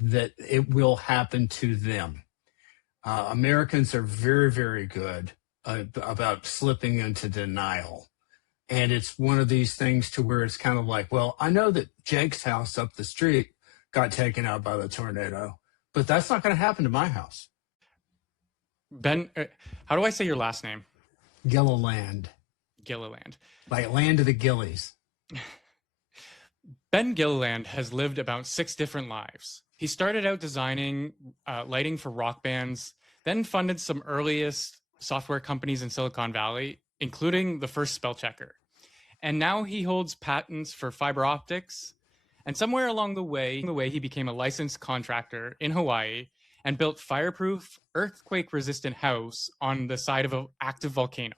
that it will happen to them. Americans are very, very good about slipping into denial. And it's one of these things to where it's kind of like, well, I know that Jake's house up the street got taken out by the tornado, but that's not going to happen to my house. Ben, how do I say your last name? Gilliland. Gilliland. Like land of the Gillies. Ben Gilliland has lived about 6 different lives. He started out designing lighting for rock bands, then funded some earliest software companies in Silicon Valley, including the first spell checker. And now he holds patents for fiber optics. And somewhere along the way, he became a licensed contractor in Hawaii and built fireproof, earthquake-resistant house on the side of an active volcano.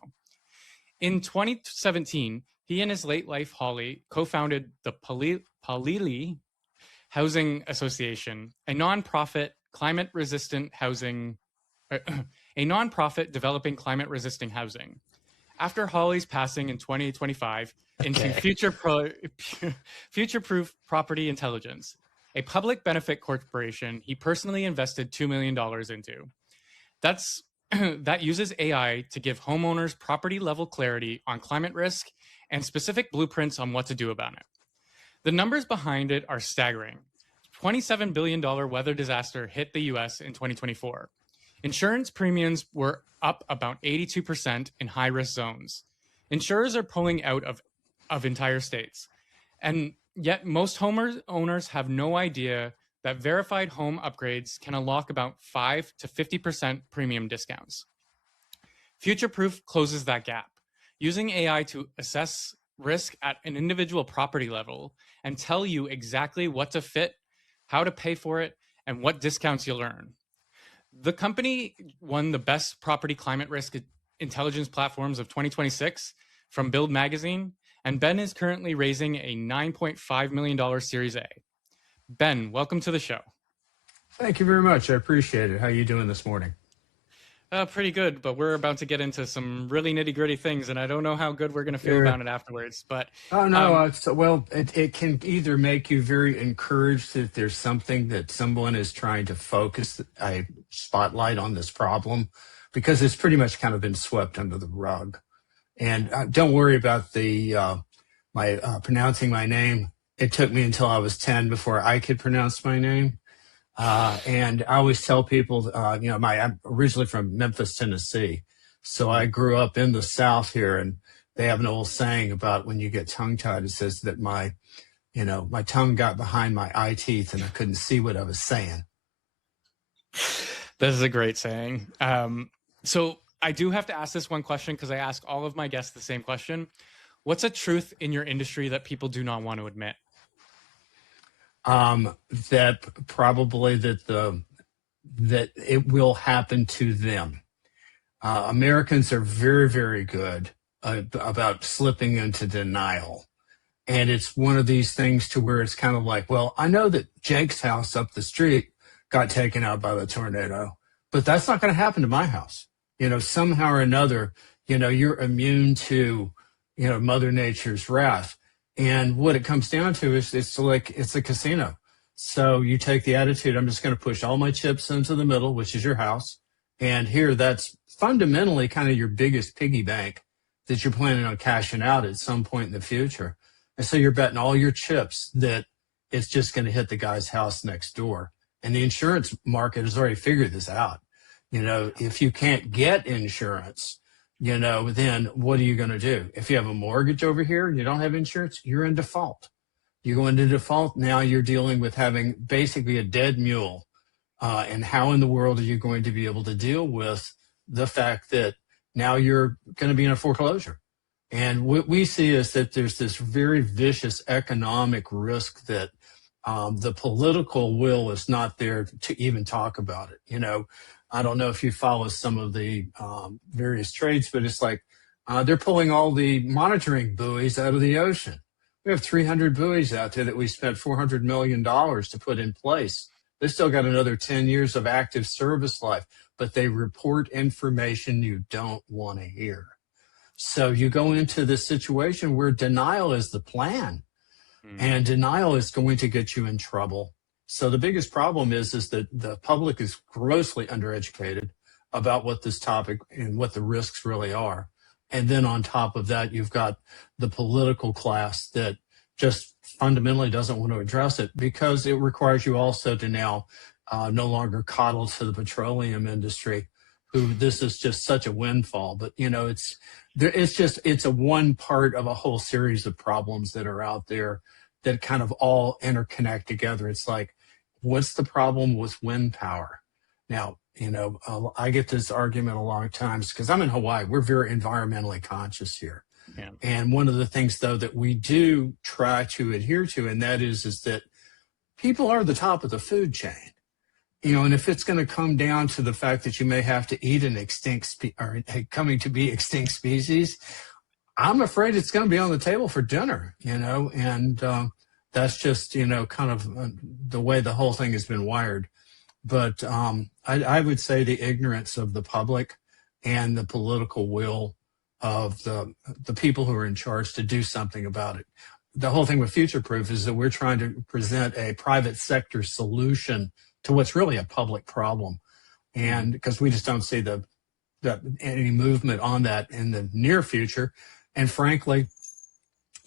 In 2017, he and his late wife, Holly, co-founded the Palili Housing Association, a nonprofit climate-resistant housing, a nonprofit developing climate-resistant housing. After Holly's passing in 2025 into future-proof property intelligence, a public benefit corporation he personally invested $2 million into. That uses AI to give homeowners property-level clarity on climate risk and specific blueprints on what to do about it. The numbers behind it are staggering. $27 billion weather disaster hit the US in 2024. Insurance premiums were up about 82% in high-risk zones. Insurers are pulling out of entire states. And yet most homeowners have no idea that verified home upgrades can unlock about 5 to 50% premium discounts. Futureproof closes that gap, using AI to assess risk at an individual property level and tell you exactly what to fit, how to pay for it, and what discounts you'll earn. The company won the Best Property Climate Risk Intelligence Platforms of 2026 from Build Magazine, and Ben is currently raising a $9.5 million Series A. Ben, welcome to the show. Thank you very much. I appreciate it. How are you doing this morning? Pretty good, but we're about to get into some really nitty-gritty things, and I don't know how good we're going to feel about it afterwards. But oh no, it can either make you very encouraged that there's something that someone is trying to focus a spotlight on this problem, because it's pretty much kind of been swept under the rug. And don't worry about my pronouncing my name. It took me until I was 10 before I could pronounce my name. And I always tell people, I'm originally from Memphis, Tennessee. So I grew up in the South here, and they have an old saying about when you get tongue-tied, it says that my tongue got behind my eye teeth and I couldn't see what I was saying. This is a great saying. So I do have to ask this one question because I ask all of my guests the same question. What's a truth in your industry that people do not want to admit? That probably that it will happen to them. Americans are very, very good about slipping into denial. And it's one of these things to where it's kind of like, well, I know that Jake's house up the street got taken out by the tornado, but that's not going to happen to my house. Somehow or another, you're immune to, Mother Nature's wrath. And what it comes down to is it's a casino. So you take the attitude, I'm just going to push all my chips into the middle, which is your house. And here, that's fundamentally kind of your biggest piggy bank that you're planning on cashing out at some point in the future. And so you're betting all your chips that it's just going to hit the guy's house next door. And the insurance market has already figured this out. If you can't get insurance, then what are you going to do? If you have a mortgage over here and you don't have insurance, you're in default. You go into default, now you're dealing with having basically a dead mule. And how in the world are you going to be able to deal with the fact that now you're going to be in a foreclosure? And what we see is that there's this very vicious economic risk that the political will is not there to even talk about it. I don't know if you follow some of the various trades, but it's like they're pulling all the monitoring buoys out of the ocean. We have 300 buoys out there that we spent $400 million to put in place. They still got another 10 years of active service life, but they report information you don't want to hear. So you go into this situation where denial is the plan, and denial is going to get you in trouble. So the biggest problem is that the public is grossly undereducated about what this topic and what the risks really are. And then on top of that, you've got the political class that just fundamentally doesn't want to address it because it requires you also to now no longer coddle to the petroleum industry, who this is just such a windfall. But it's a one part of a whole series of problems that are out there that kind of all interconnect together. It's like, what's the problem with wind power? Now, I get this argument a lot of times because I'm in Hawaii. We're very environmentally conscious here. Yeah. And one of the things, though, that we do try to adhere to, and that is that people are the top of the food chain. And if it's going to come down to the fact that you may have to eat an coming to be extinct species, I'm afraid it's going to be on the table for dinner, and that's just, kind of the way the whole thing has been wired. But I would say the ignorance of the public and the political will of the people who are in charge to do something about it. The whole thing with Future Proof is that we're trying to present a private sector solution to what's really a public problem. And because we just don't see any movement on that in the near future. And frankly,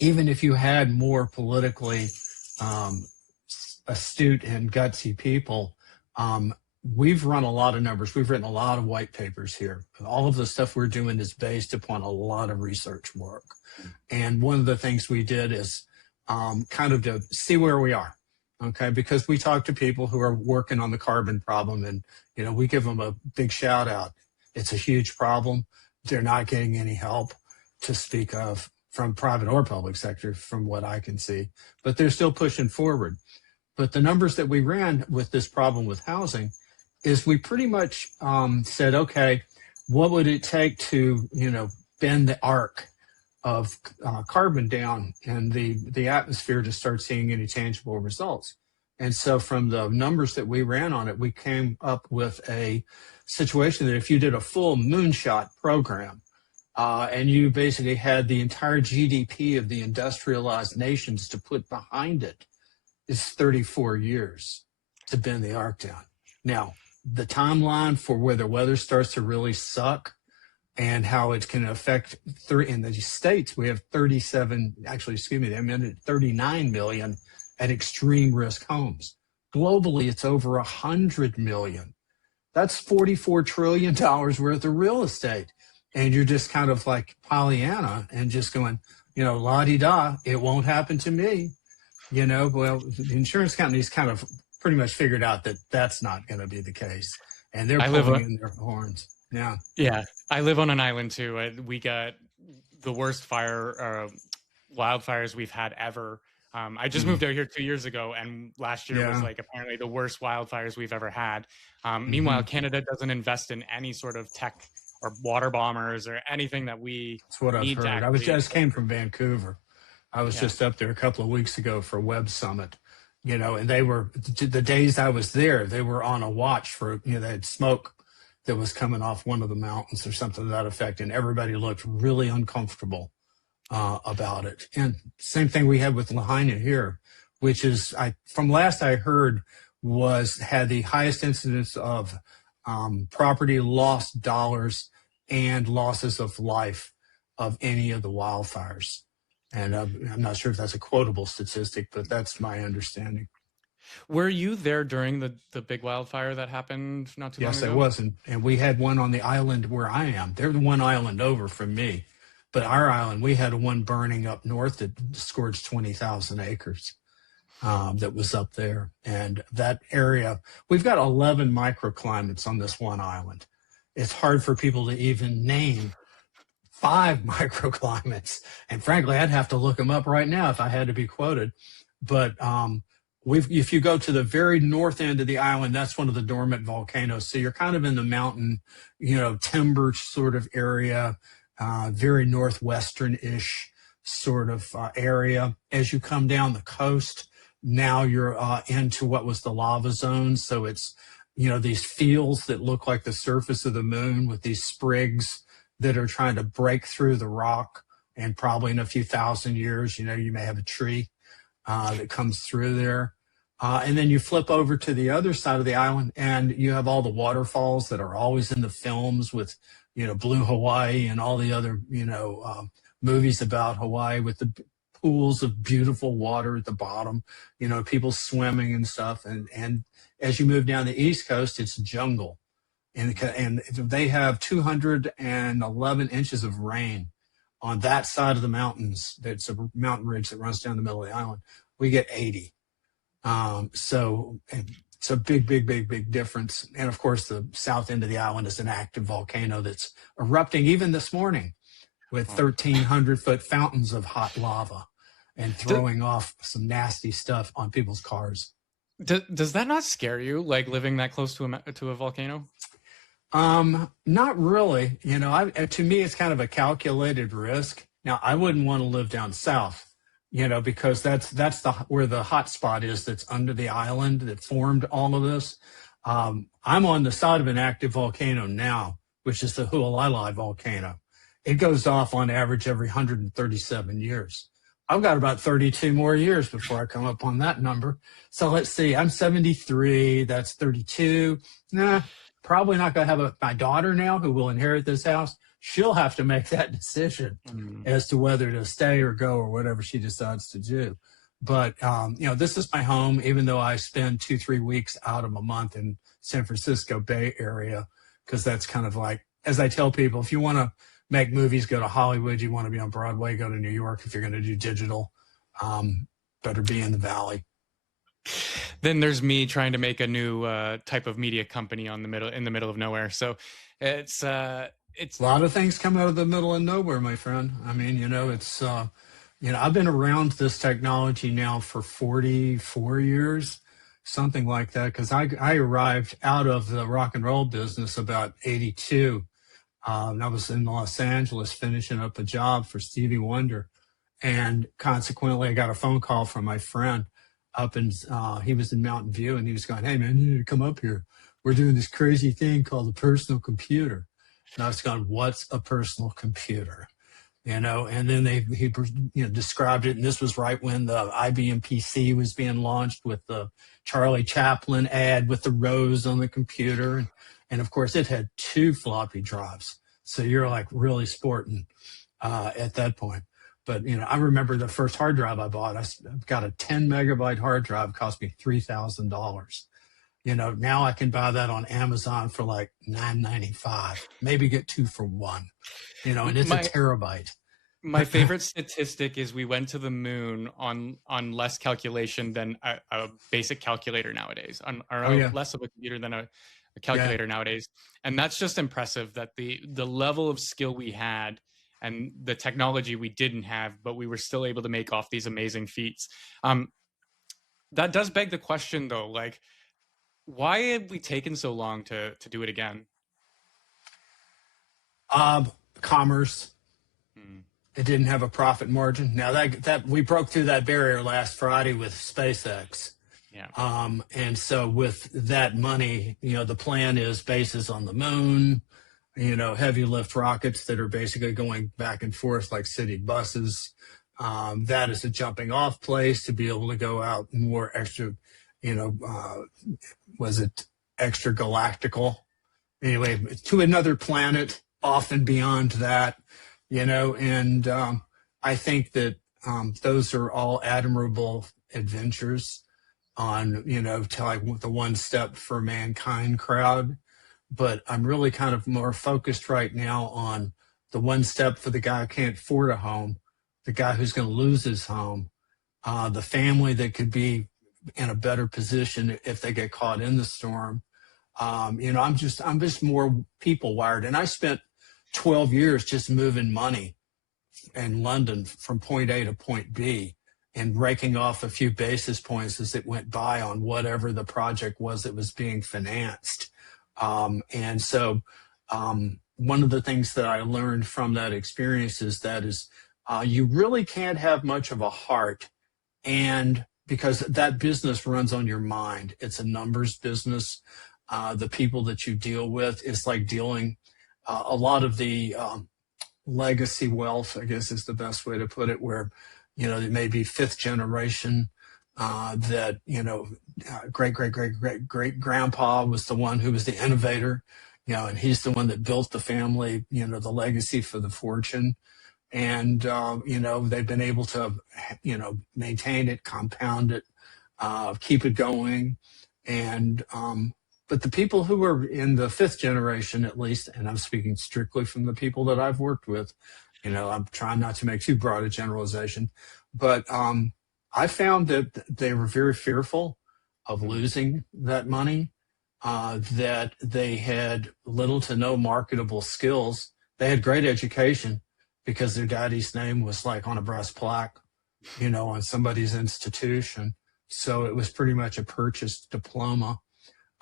even if you had more politically astute and gutsy people, we've run a lot of numbers. We've written a lot of white papers here. All of the stuff we're doing is based upon a lot of research work. And one of the things we did is kind of to see where we are. Okay, because we talk to people who are working on the carbon problem, and we give them a big shout out. It's a huge problem. They're not getting any help to speak of from private or public sector, from what I can see, but they're still pushing forward. But the numbers that we ran with this problem with housing is we pretty much said, okay, what would it take to bend the arc of carbon down in the atmosphere to start seeing any tangible results? And so from the numbers that we ran on it, we came up with a situation that if you did a full moonshot program and you basically had the entire GDP of the industrialized nations to put behind it, it's 34 years to bend the arc down. Now, the timeline for where the weather starts to really suck and how it can affect in the states, we have 39 million at extreme risk homes. Globally, it's over 100 million. That's $44 trillion worth of real estate. And you're just kind of like Pollyanna and just going, la-di-da, it won't happen to me. Well, the insurance companies kind of pretty much figured out that that's not going to be the case. And they're pulling in their horns. Yeah. Yeah. I live on an island too. We got the worst wildfires we've had ever. I just moved out here 2 years ago, and last year was apparently the worst wildfires we've ever had. Meanwhile, Canada doesn't invest in any sort of tech or water bombers or anything that we That's what I've heard. I just came from Vancouver. I was just up there a couple of weeks ago for Web Summit, and they were, the days I was there, they were on a watch for, they had smoke that was coming off one of the mountains or something to that effect. And everybody looked really uncomfortable about it. And same thing we had with Lahaina here, which is, from last I heard, had the highest incidence of property lost dollars and losses of life of any of the wildfires. And I'm not sure if that's a quotable statistic, but that's my understanding. Were you there during the big wildfire that happened not too long ago? Yes, I was. And we had one on the island where I am. They're the one island over from me. But our island, we had one burning up north that scorched 20,000 acres that was up there. And that area, we've got 11 microclimates on this one island. It's hard for people to even name 5 microclimates. And frankly, I'd have to look them up right now if I had to be quoted. But if you go to the very north end of the island, that's one of the dormant volcanoes. So you're kind of in the mountain, timber sort of area, very northwestern-ish sort of area. As you come down the coast, now you're into what was the lava zone. So it's, these fields that look like the surface of the moon with these sprigs that are trying to break through the rock. And probably in a few thousand years, you may have a tree that comes through there. And then you flip over to the other side of the island, and you have all the waterfalls that are always in the films with, Blue Hawaii and all the other, movies about Hawaii with the pools of beautiful water at the bottom, people swimming and stuff. And as you move down the East Coast, it's jungle. And they have 211 inches of rain on that side of the mountains. It's a mountain ridge that runs down the middle of the island. We get 80. So it's a big, big, big, big difference. And of course, the south end of the island is an active volcano that's erupting even this morning with 1,300-foot fountains of hot lava and throwing off some nasty stuff on people's cars. Does that not scare you, like living that close to a volcano? Not really. To me, it's kind of a calculated risk. Now, I wouldn't want to live down south, because that's where the hot spot is that's under the island that formed all of this. I'm on the side of an active volcano now, which is the Hualalai volcano. It goes off on average every 137 years. I've got about 32 more years before I come up on that number. So let's see, I'm 73, that's 32. Nah, probably not going to have my daughter now who will inherit this house. She'll have to make that decision as to whether to stay or go or whatever she decides to do. But, this is my home, even though I spend 2-3 weeks out of a month in San Francisco Bay Area, because that's kind of like, as I tell people, if you want to make movies, go to Hollywood. You want to be on Broadway, go to New York. If you're going to do digital, better be in the Valley. Then there's me trying to make a new type of media company in the middle of nowhere. So it's a lot of things come out of the middle of nowhere, my friend. I mean, it's I've been around this technology now for 44 years, something like that, because I arrived out of the rock and roll business about 82. I was in Los Angeles finishing up a job for Stevie Wonder. And consequently, I got a phone call from my friend up in, he was in Mountain View, and he was going, "Hey, man, you need to come up here. We're doing this crazy thing called a personal computer." And I was going, "What's a personal computer?" And then he described it. And this was right when the IBM PC was being launched with the Charlie Chaplin ad with the rose on the computer. And of course, it had 2 floppy drives. So you're like really sporting at that point. But, I remember the first hard drive I bought, I got a 10 megabyte hard drive, cost me $3,000. Now I can buy that on Amazon for like $9.95, maybe get 2 for $1, and it's a terabyte. My favorite statistic is we went to the moon on less calculation than a basic calculator nowadays, less of a computer than a calculator nowadays. And that's just impressive that the level of skill we had and the technology we didn't have, but we were still able to make off these amazing feats. That does beg the question though, like, why have we taken so long to do it again? Commerce. It didn't have a profit margin. Now that we broke through that barrier last Friday with SpaceX. Yeah. And so with that money, the plan is bases on the moon, heavy lift rockets that are basically going back and forth like city buses. That is a jumping off place to be able to go out more extra, was it extra galactical? Anyway, to another planet, off and beyond that, and I think that those are all admirable adventures on, to like the one step for mankind crowd. But I'm really kind of more focused right now on the one step for the guy who can't afford a home, the guy who's going to lose his home, the family that could be in a better position if they get caught in the storm. I'm just more people wired. And I spent 12 years just moving money in London from point A to point B and raking off a few basis points as it went by on whatever the project was that was being financed. And so one of the things that I learned from that experience is you really can't have much of a heart, and because that business runs on your mind. It's a numbers business. The people that you deal with, it's like dealing a lot of the legacy wealth, I guess is the best way to put it, where, it may be 5th generation that, great grandpa was the one who was the innovator, and he's the one that built the family, the legacy for the fortune. And, they've been able to, maintain it, compound it, keep it going. And, but the people who are in the fifth generation, at least, and I'm speaking strictly from the people that I've worked with, I'm trying not to make too broad a generalization, but I found that they were very fearful of losing that money, that they had little to no marketable skills. They had great education because their daddy's name was like on a brass plaque, on somebody's institution. So it was pretty much a purchased diploma.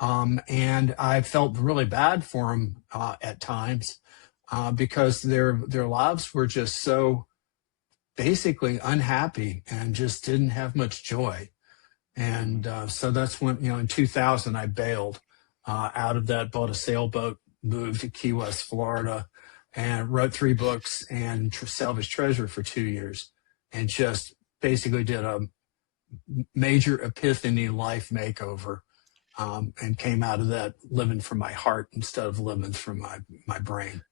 And I felt really bad for them at times because their lives were just so basically unhappy and just didn't have much joy. And so that's when, in 2000, I bailed out of that, bought a sailboat, moved to Key West, Florida, and wrote 3 books and salvaged treasure for 2 years, and just basically did a major epiphany life makeover, and came out of that living from my heart instead of living from my brain.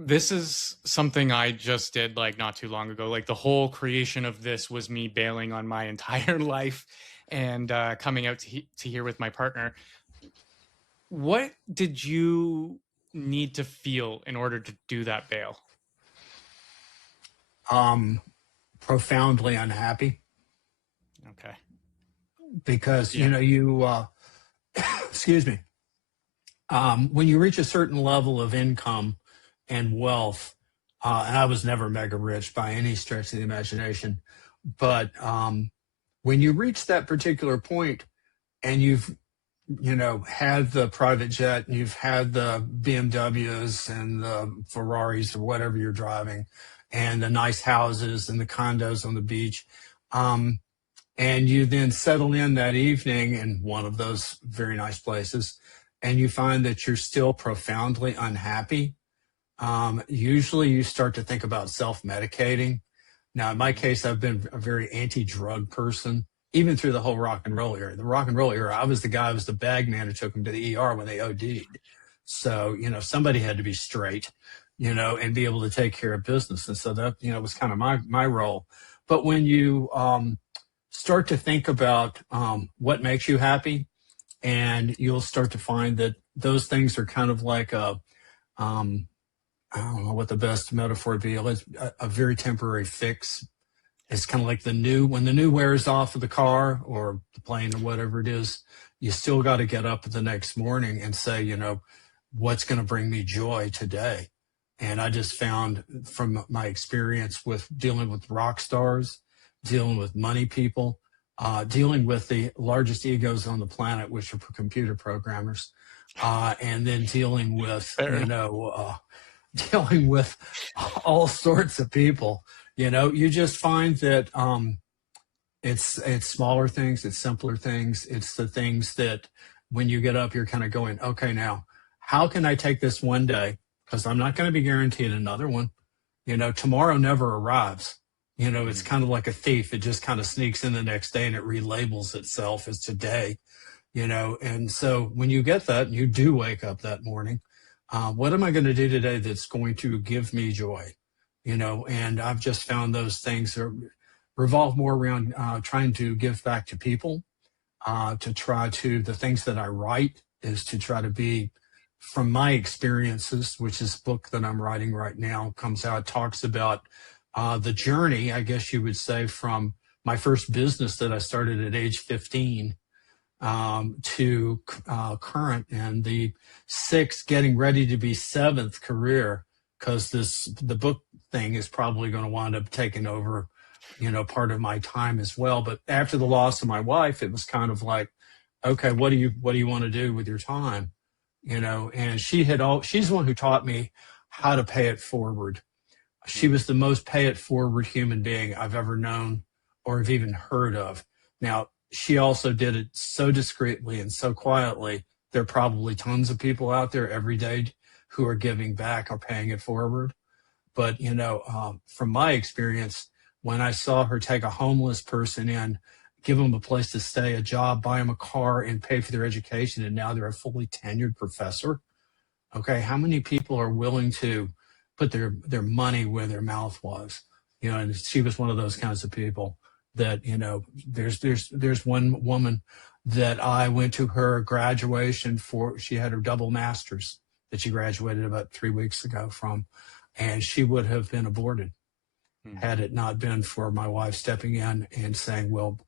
This is something I just did like not too long ago. Like the whole creation of this was me bailing on my entire life and coming out to here with my partner. What did you need to feel in order to do that bail? Profoundly unhappy. Okay. Because, excuse me, when you reach a certain level of income and wealth, and I was never mega rich by any stretch of the imagination, but when you reach that particular point and you've had the private jet, and you've had the BMWs and the Ferraris or whatever you're driving, and the nice houses and the condos on the beach, and you then settle in that evening in one of those very nice places, and you find that you're still profoundly unhappy. Usually you start to think about self-medicating. Now, in my case, I've been a very anti-drug person, even through the whole rock and roll era. The rock and roll era, I was the guy who was the bag man who took them to the ER when they OD'd. So, somebody had to be straight, and be able to take care of business. And so that, was kind of my role. But when you start to think about what makes you happy, and you'll start to find that those things are kind of like I don't know what the best metaphor would be, a very temporary fix. It's kind of like when the new wears off of the car or the plane or whatever it is, you still got to get up the next morning and say, what's going to bring me joy today? And I just found from my experience with dealing with rock stars, dealing with money people, dealing with the largest egos on the planet, which are computer programmers, and then dealing with, dealing with all sorts of people, you just find that it's smaller things, it's simpler things, it's the things that when you get up, you're kind of going, okay, now, how can I take this one day? Because I'm not going to be guaranteed another one. Tomorrow never arrives. It's kind of like a thief. It just kind of sneaks in the next day and it relabels itself as today, and so when you get that, you do wake up that morning. What am I going to do today that's going to give me joy? And I've just found those things revolve more around trying to give back to people, the things that I write is to try to be, from my experiences, which is a book that I'm writing right now, comes out, talks about the journey, I guess you would say, from my first business that I started at age 15 to current, and the getting ready to be 7th career, because the book thing is probably going to wind up taking over, part of my time as well. But after the loss of my wife, it was kind of like, okay, what do you want to do with your time? And she's the one who taught me how to pay it forward. She was the most pay it forward human being I've ever known or have even heard of. Now, she also did it so discreetly and so quietly. There are probably tons of people out there every day who are giving back or paying it forward. But, from my experience, when I saw her take a homeless person in, give them a place to stay, a job, buy them a car, and pay for their education. And now they're a fully tenured professor. Okay, how many people are willing to put their money where their mouth was? And she was one of those kinds of people that, there's one woman that I went to her graduation for. She had her double masters that she graduated about 3 weeks ago from, and she would have been aborted had it not been for my wife stepping in and saying, well,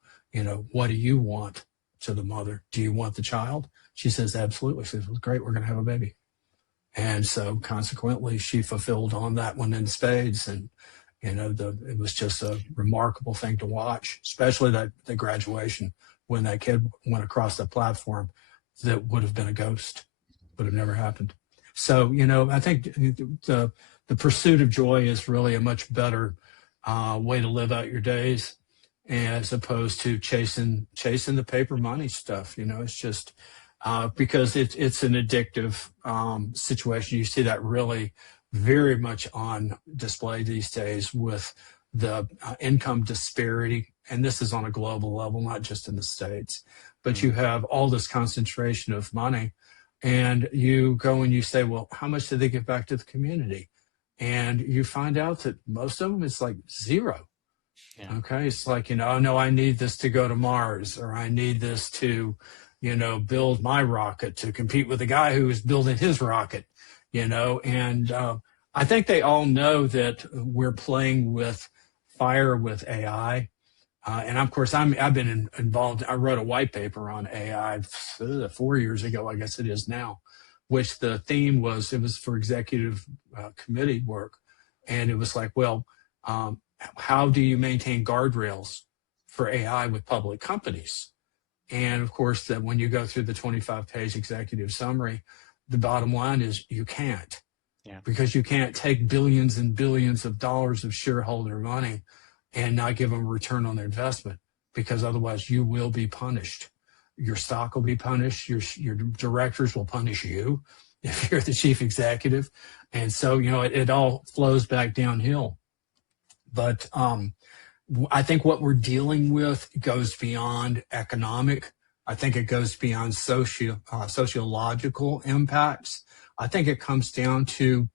what do you want, to the mother? Do you want the child? She says, absolutely. She says, well, great, we're going to have a baby. And so consequently, she fulfilled on that one in spades. And, it was just a remarkable thing to watch, especially the graduation when that kid went across the platform. That would have been a ghost, would have never happened. So, I think the pursuit of joy is really a much better way to live out your days, as opposed to chasing the paper money stuff. It's just because it's an addictive situation. You see that really very much on display these days with the income disparity. And this is on a global level, not just in the States, but you have all this concentration of money, and you go and you say, well, how much did they give back to the community? And you find out that most of them, it's like zero. Yeah. Okay. It's like, oh no, I need this to go to Mars, or I need this to, build my rocket to compete with the guy who is building his rocket, and I think they all know that we're playing with fire with AI. And of course, I've been involved. I wrote a white paper on AI 4 years ago, I guess it is now, which the theme was, it was for executive committee work. And it was like, well, how do you maintain guardrails for AI with public companies? And of course, that when you go through the 25-page executive summary, the bottom line is you can't. Yeah. Because you can't take billions and billions of dollars of shareholder money and not give them a return on their investment, because otherwise you will be punished. Your stock will be punished. Your directors will punish you if you're the chief executive. And so, it all flows back downhill. But I think what we're dealing with goes beyond economic. I think it goes beyond sociological impacts. I think it comes down to,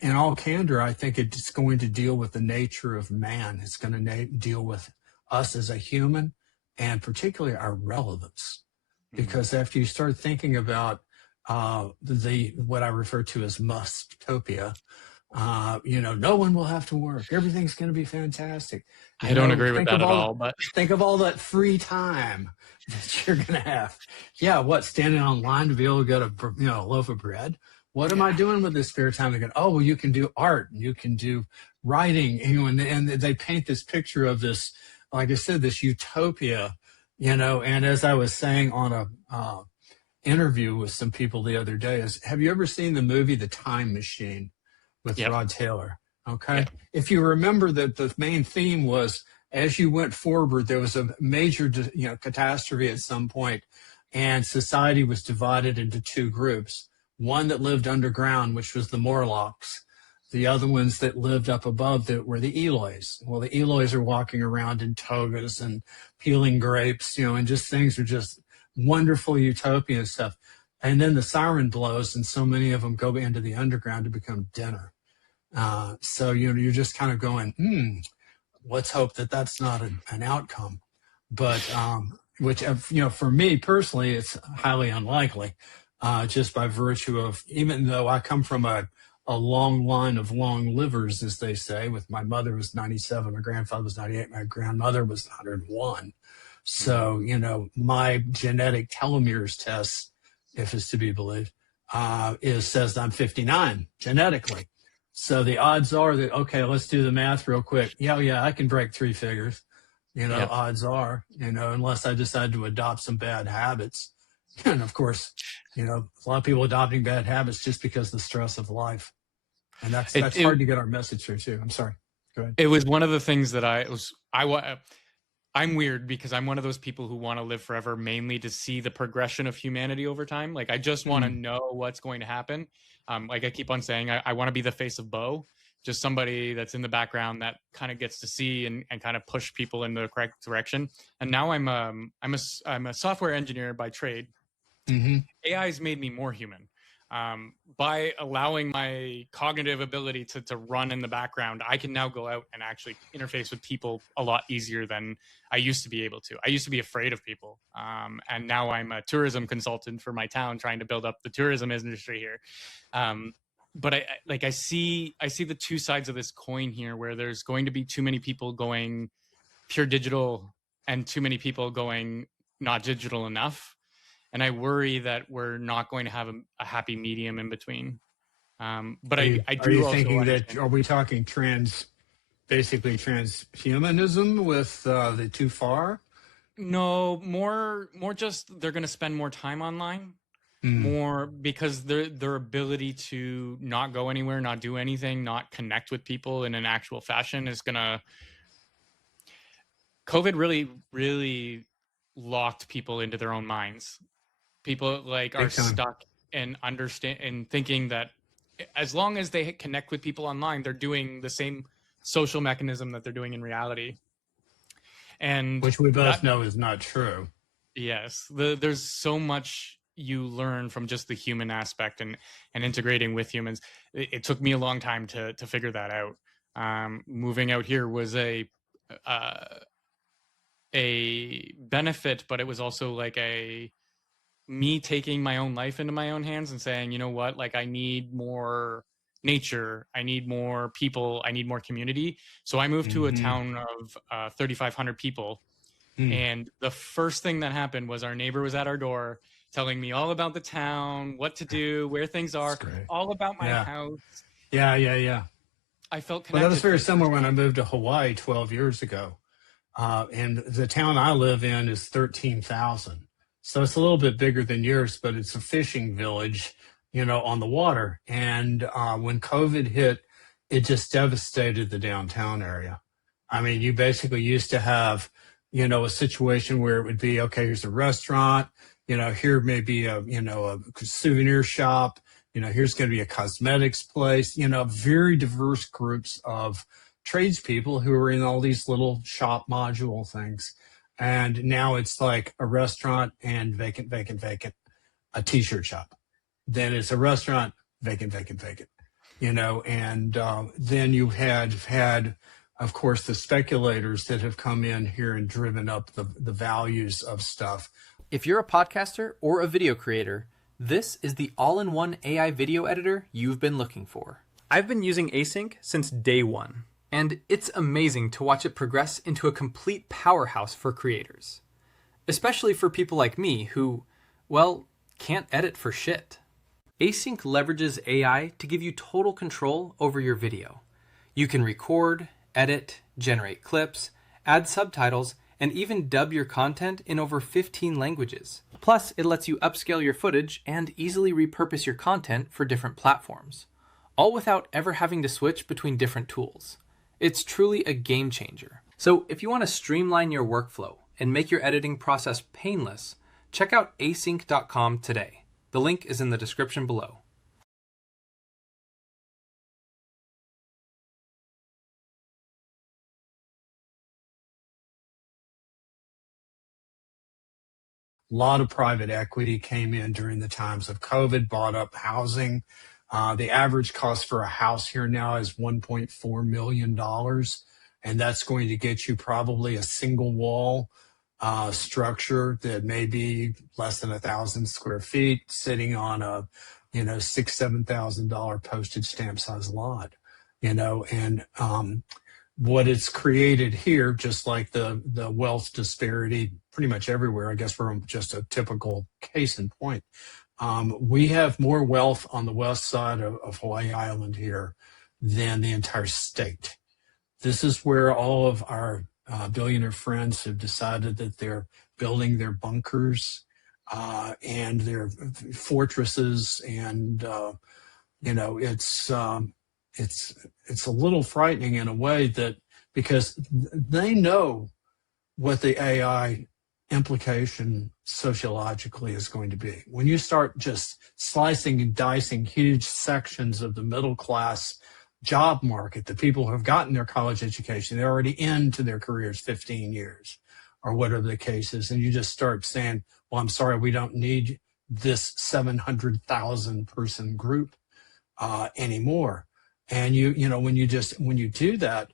in all candor, I think it's going to deal with the nature of man. It's going to deal with us as a human, and particularly our relevance. Because after you start thinking about what I refer to as must-topia, no one will have to work. Everything's going to be fantastic. I don't agree with that at all. But think of all that free time that you're going to have. Yeah, standing online to be able to get a loaf of bread? What am I doing with this spare time? They go, oh, well, you can do art, and you can do writing, and they paint this picture of this, like I said, this utopia, and as I was saying on a interview with some people the other day, have you ever seen the movie The Time Machine with Rod Taylor? Okay. Yep. If you remember that the main theme was, as you went forward, there was a major, catastrophe at some point, and society was divided into two groups. One that lived underground, which was the Morlocks. The other ones that lived up above that were the Eloys. Well, the Eloys are walking around in togas and peeling grapes, and just things are just wonderful utopian stuff. And then the siren blows, and so many of them go into the underground to become dinner. So, you're just kind of going, let's hope that that's not an outcome. But, which, for me personally, it's highly unlikely. Just by virtue of, even though I come from a long line of long livers, as they say, with my mother was 97, my grandfather was 98, my grandmother was 101. So, my genetic telomeres test, if it's to be believed, says I'm 59 genetically. So the odds are that, okay, let's do the math real quick. Yeah, I can break three figures, odds are, unless I decide to adopt some bad habits. And of course, a lot of people adopting bad habits just because of the stress of life. And that's hard to get our message through too. I'm sorry. Go ahead. It was one of the things that I'm weird because I'm one of those people who want to live forever, mainly to see the progression of humanity over time. Like, I just want to know what's going to happen. Like I keep on saying, I want to be the face of Bo. just somebody that's in the background that kind of gets to see and kind of push people in the correct direction. And now I'm a software engineer by trade. Mm-hmm. AI has made me more human. By allowing my cognitive ability to run in the background, I can now go out and actually interface with people a lot easier than I used to be able to. I used to be afraid of people. And now I'm a tourism consultant for my town, trying to build up the tourism industry here. But I see the two sides of this coin here, where there's going to be too many people going pure digital and too many people going not digital enough. And I worry that we're not going to have a happy medium in between. But I Are do you also thinking understand. that, are we talking basically transhumanism with the too far? No, more just they're going to spend more time online, Mm. more because their ability to not go anywhere, not do anything, not connect with people in an actual fashion is going to. COVID really locked people into their own minds. People are Big time. stuck and understand and thinking that as long as they connect with people online, they're doing the same social mechanism that they're doing in reality. And Which we both that, know is not true. yes, there's so much you learn from just the human aspect and integrating with humans. It took me a long time to figure that out. Moving out here was uh, a benefit, but it was also like me taking my own life into my own hands and saying, you know what, like I need more nature, I need more people, I need more community. So I moved to a Mm-hmm. town of 3,500 people. Mm. And the first thing that happened was our neighbor was at our door telling me all about the town, what to do, where things That's are, great. all about my Yeah. house. Yeah. I felt Well, that was connected for very the similar first when I time. moved to Hawaii 12 years ago. And the town I live in is 13,000. So it's a little bit bigger than yours, but it's a fishing village, on the water. And when COVID hit, it just devastated the downtown area. I mean, you basically used to have, a situation where it would be, okay, here's a restaurant, here may be a souvenir shop, here's going to be a cosmetics place, very diverse groups of tradespeople who are in all these little shop module things. And now it's like a restaurant and vacant, a t-shirt shop. Then it's a restaurant, vacant, and then you had, of course, the speculators that have come in here and driven up the values of stuff. If you're a podcaster or a video creator, this is the all-in-one AI video editor you've been looking for. I've been using Async since day one, and it's amazing to watch it progress into a complete powerhouse for creators. Especially for people like me who, well, can't edit for shit. Async leverages AI to give you total control over your video. You can record, edit, generate clips, add subtitles, and even dub your content in over 15 languages. Plus, it lets you upscale your footage and easily repurpose your content for different platforms, all without ever having to switch between different tools. It's truly a game changer. So if you want to streamline your workflow and make your editing process painless, check out async.com today. The link is in the description below. A lot of private equity came in during the times of COVID, bought up housing. The average cost for a house here now is $1.4 million. And that's going to get you probably a single wall structure that may be less than 1,000 square feet sitting on a, $6,000-7,000 postage stamp size lot, and what it's created here, just like the wealth disparity pretty much everywhere. I guess we're just a typical case in point. We have more wealth on the west side of Hawaii Island here than the entire state. This is where all of our billionaire friends have decided that they're building their bunkers and their fortresses, and it's a little frightening in a way, that because they know what the AI implication sociologically is going to be. When you start just slicing and dicing huge sections of the middle class job market, the people who have gotten their college education, they're already into their careers 15 years or whatever the case is. And you just start saying, well, I'm sorry, we don't need this 700,000 person group anymore. And when you do that,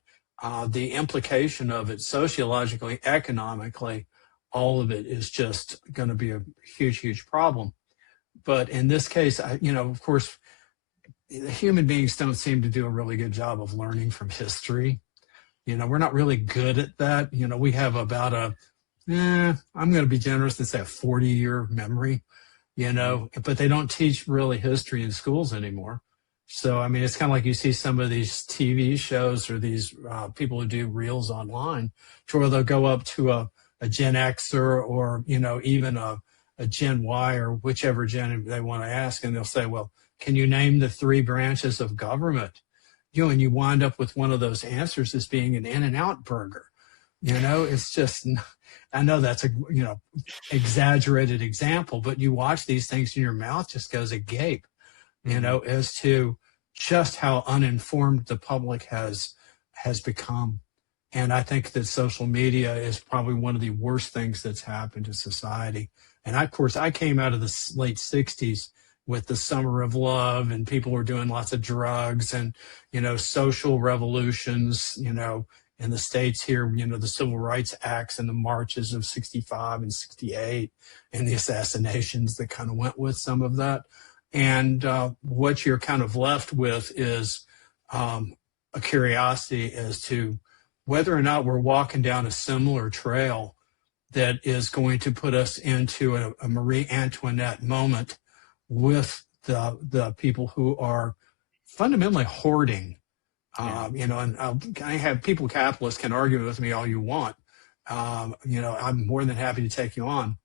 the implication of it sociologically, economically, all of it is just going to be a huge, huge problem. But in this case, of course, human beings don't seem to do a really good job of learning from history. We're not really good at that. We have about I'm going to be generous and say a 40-year memory, but they don't teach really history in schools anymore. So, I mean, it's kind of like you see some of these TV shows or these people who do reels online, to where they'll go up to a Gen Xer or, even a Gen Y or whichever gen they want to ask. And they'll say, well, can you name the 3 branches of government? And you wind up with one of those answers as being an In-N-Out burger. It's just, I know that's a, exaggerated example, but you watch these things and your mouth just goes agape, as to just how uninformed the public has become. And I think that social media is probably one of the worst things that's happened to society. And of course, I came out of the late 60s with the summer of love, and people were doing lots of drugs and, social revolutions, in the States here, the Civil Rights Acts and the marches of 65 and 68 and the assassinations that kind of went with some of that. And what you're kind of left with is a curiosity as to whether or not we're walking down a similar trail that is going to put us into a Marie Antoinette moment with the people who are fundamentally hoarding. And I have people, capitalists, can argue with me all you want. I'm more than happy to take you on.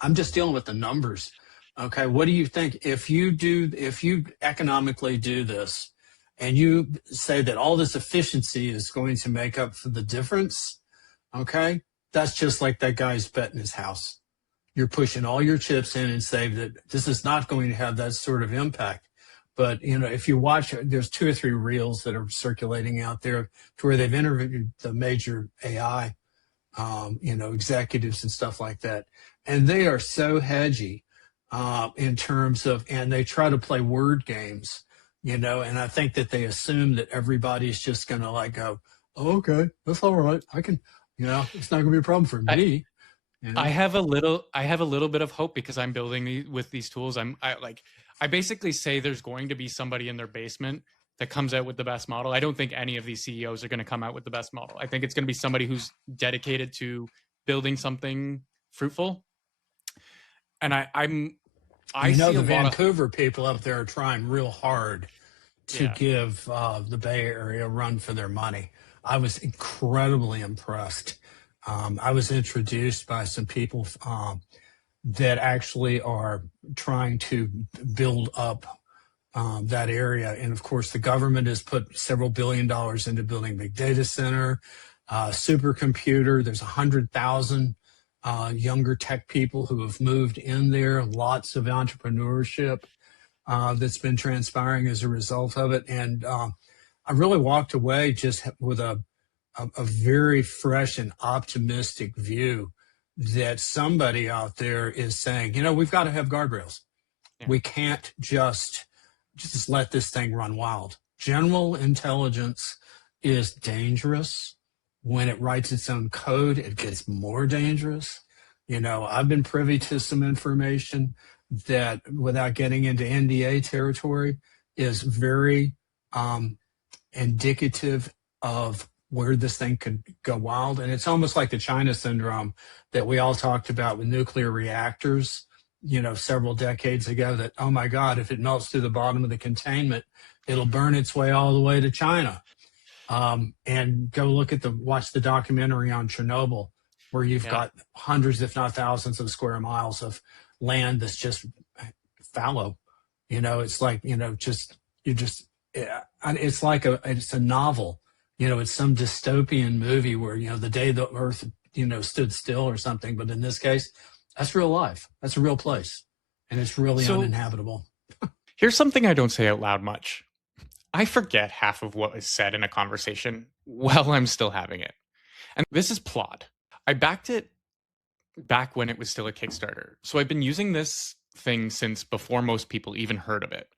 I'm just dealing with the numbers. Okay, what do you think if you economically do this and you say that all this efficiency is going to make up for the difference? Okay, that's just like that guy's betting his house. You're pushing all your chips in and say that this is not going to have that sort of impact. But, if you watch, there's 2 or 3 reels that are circulating out there to where they've interviewed the major AI, executives and stuff like that. And they are so hedgy in terms of, and they try to play word games, and I think that they assume that everybody's just going to go, oh, okay, that's all right. I can, it's not going to be a problem for me. I have a little bit of hope because I'm building with these tools. I basically say there's going to be somebody in their basement that comes out with the best model. I don't think any of these CEOs are going to come out with the best model. I think it's going to be somebody who's dedicated to building something fruitful. And I see the Vancouver people up there are trying real hard to give the Bay Area a run for their money. I was incredibly impressed. I was introduced by some people that actually are trying to build up that area. And of course, the government has put several $1 billion into building a big data center, supercomputer. There's 100,000 younger tech people who have moved in there, lots of entrepreneurship that's been transpiring as a result of it. And I really walked away just with a very fresh and optimistic view that somebody out there is saying, we've got to have guardrails. Yeah. We can't just let this thing run wild. General intelligence is dangerous. When it writes its own code, it gets more dangerous. I've been privy to some information that, without getting into NDA territory, is very indicative of where this thing could go wild. And it's almost like the China syndrome that we all talked about with nuclear reactors, several decades ago, that, oh my God, if it melts through the bottom of the containment, it'll burn its way all the way to China. And go watch the documentary on Chernobyl, where you've got hundreds, if not thousands of square miles of land that's just fallow. It's like, it's like it's a novel. It's some dystopian movie where, the day the earth, stood still or something. But in this case, that's real life. That's a real place. And it's really uninhabitable. Here's something I don't say out loud much. I forget half of what is said in a conversation while I'm still having it. And this is Plod. I backed it back when it was still a Kickstarter. So I've been using this thing since before most people even heard of it.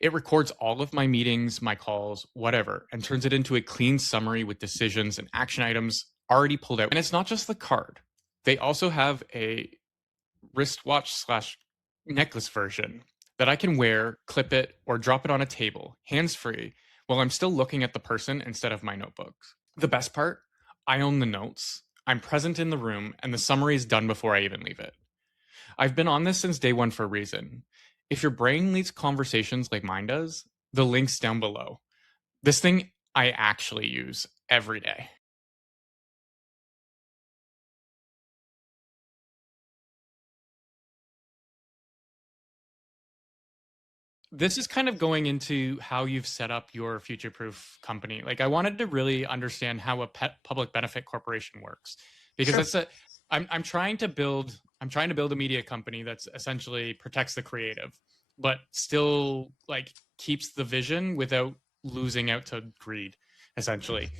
It records all of my meetings, my calls, whatever, and turns it into a clean summary with decisions and action items already pulled out. And it's not just the card. They also have a wristwatch slash necklace version that I can wear, clip it, or drop it on a table, hands free, while I'm still looking at the person instead of my notebooks. The best part, I own the notes. I'm present in the room, and the summary is done before I even leave it. I've been on this since day one for a reason. If your brain leads conversations like mine does, the link's down below. This thing I actually use every day. This is kind of going into how you've set up your future-proof company. Like, I wanted to really understand how a public benefit corporation works, because Sure. I'm trying to build a media company that's essentially protects the creative, but still like keeps the vision without losing out to greed, essentially.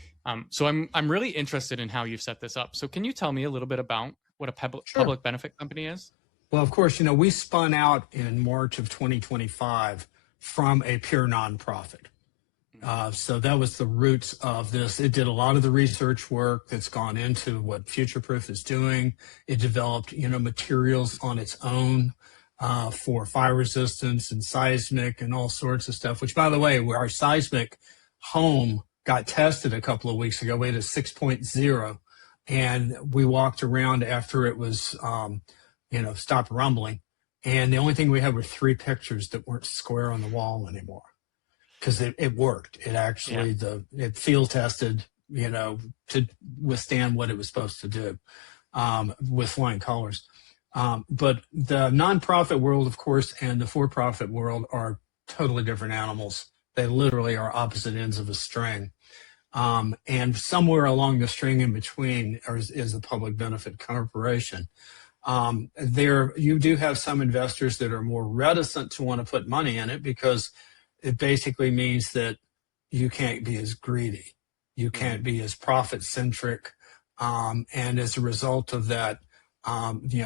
So I'm really interested in how you've set this up. So can you tell me a little bit about what a Sure. public benefit company is? Well, of course, we spun out in March of 2025 from a pure nonprofit. So that was the roots of this. It did a lot of the research work that's gone into what Futureproof is doing. It developed, materials on its own for fire resistance and seismic and all sorts of stuff, which, by the way, our seismic home got tested a couple of weeks ago. We had a 6.0, and we walked around after it was, stopped rumbling. And the only thing we had were 3 pictures that weren't square on the wall anymore, because it worked. It Yeah. actually, it field tested, to withstand what it was supposed to do with flying colors. But the nonprofit world, of course, and the for-profit world are totally different animals. They literally are opposite ends of a string. And somewhere along the string in between is a public benefit corporation. There, you do have some investors that are more reticent to want to put money in it, because it basically means that you can't be as greedy, you can't be as profit centric, and as a result of that,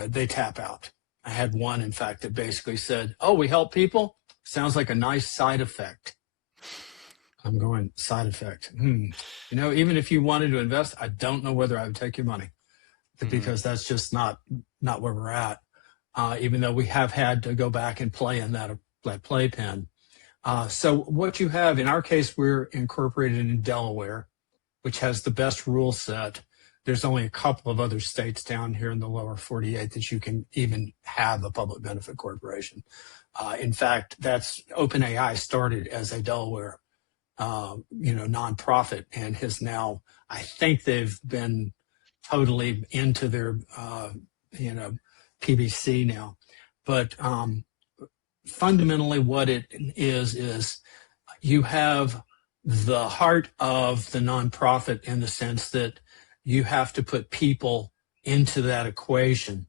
they tap out. I had one, in fact, that basically said, "Oh, we help people. Sounds like a nice side effect." I'm going, side effect. Even if you wanted to invest, I don't know whether I would take your money, because that's just not where we're at. Even though we have had to go back and play in that playpen. So what you have in our case, we're incorporated in Delaware, which has the best rule set. There's only a couple of other states down here in the lower 48 that you can even have a public benefit corporation. In fact, that's OpenAI started as a Delaware, nonprofit, and has now, I think they've been totally into their, PBC now. But fundamentally what it is you have the heart of the nonprofit, in the sense that you have to put people into that equation,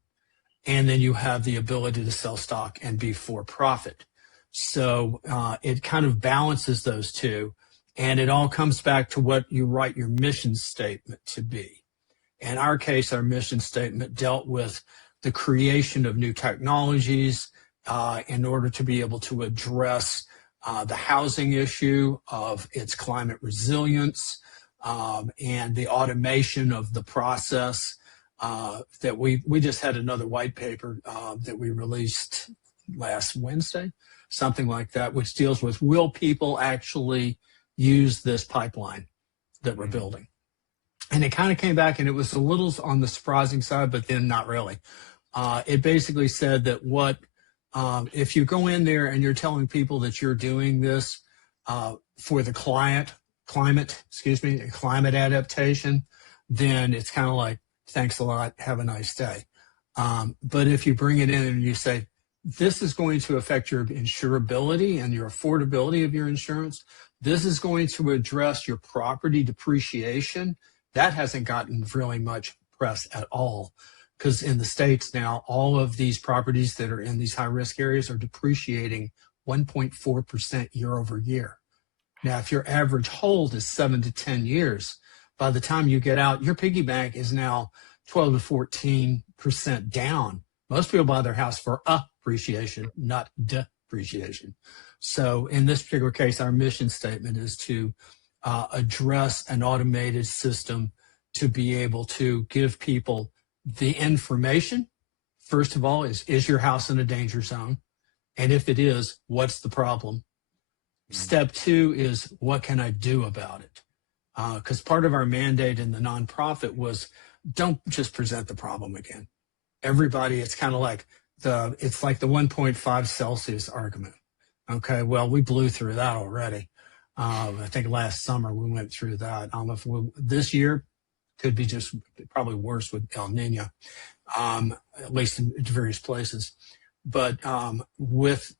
and then you have the ability to sell stock and be for profit. So it kind of balances those two, and it all comes back to what you write your mission statement to be. In our case, our mission statement dealt with the creation of new technologies in order to be able to address the housing issue of its climate resilience, and the automation of the process. That we just had another white paper that we released last Wednesday, something like that, which deals with, will people actually use this pipeline that we're building? And it kind of came back, and it was a little on the surprising side, but then not really. It basically said that if you go in there and you're telling people that you're doing this for the climate adaptation, then it's kind of like, thanks a lot, have a nice day. But if you bring it in and you say, this is going to affect your insurability and your affordability of your insurance, this is going to address your property depreciation, that hasn't gotten really much press at all. Because in the States now, all of these properties that are in these high risk areas are depreciating 1.4% year over year. Now, if your average hold is 7 to 10 years, by the time you get out, your piggy bank is now 12 to 14% down. Most people buy their house for appreciation, not depreciation. So in this particular case, our mission statement is to address an automated system to be able to give people the information. First of all, is your house in a danger zone? And if it is, what's the problem? Step two is, what can I do about it? Because part of our mandate in the nonprofit was, don't just present the problem again. Everybody, it's kind of like it's like the 1.5 Celsius argument. Okay, well, we blew through that already. I think last summer we went through that. This year could be just probably worse with El Nino, at least in various places. But with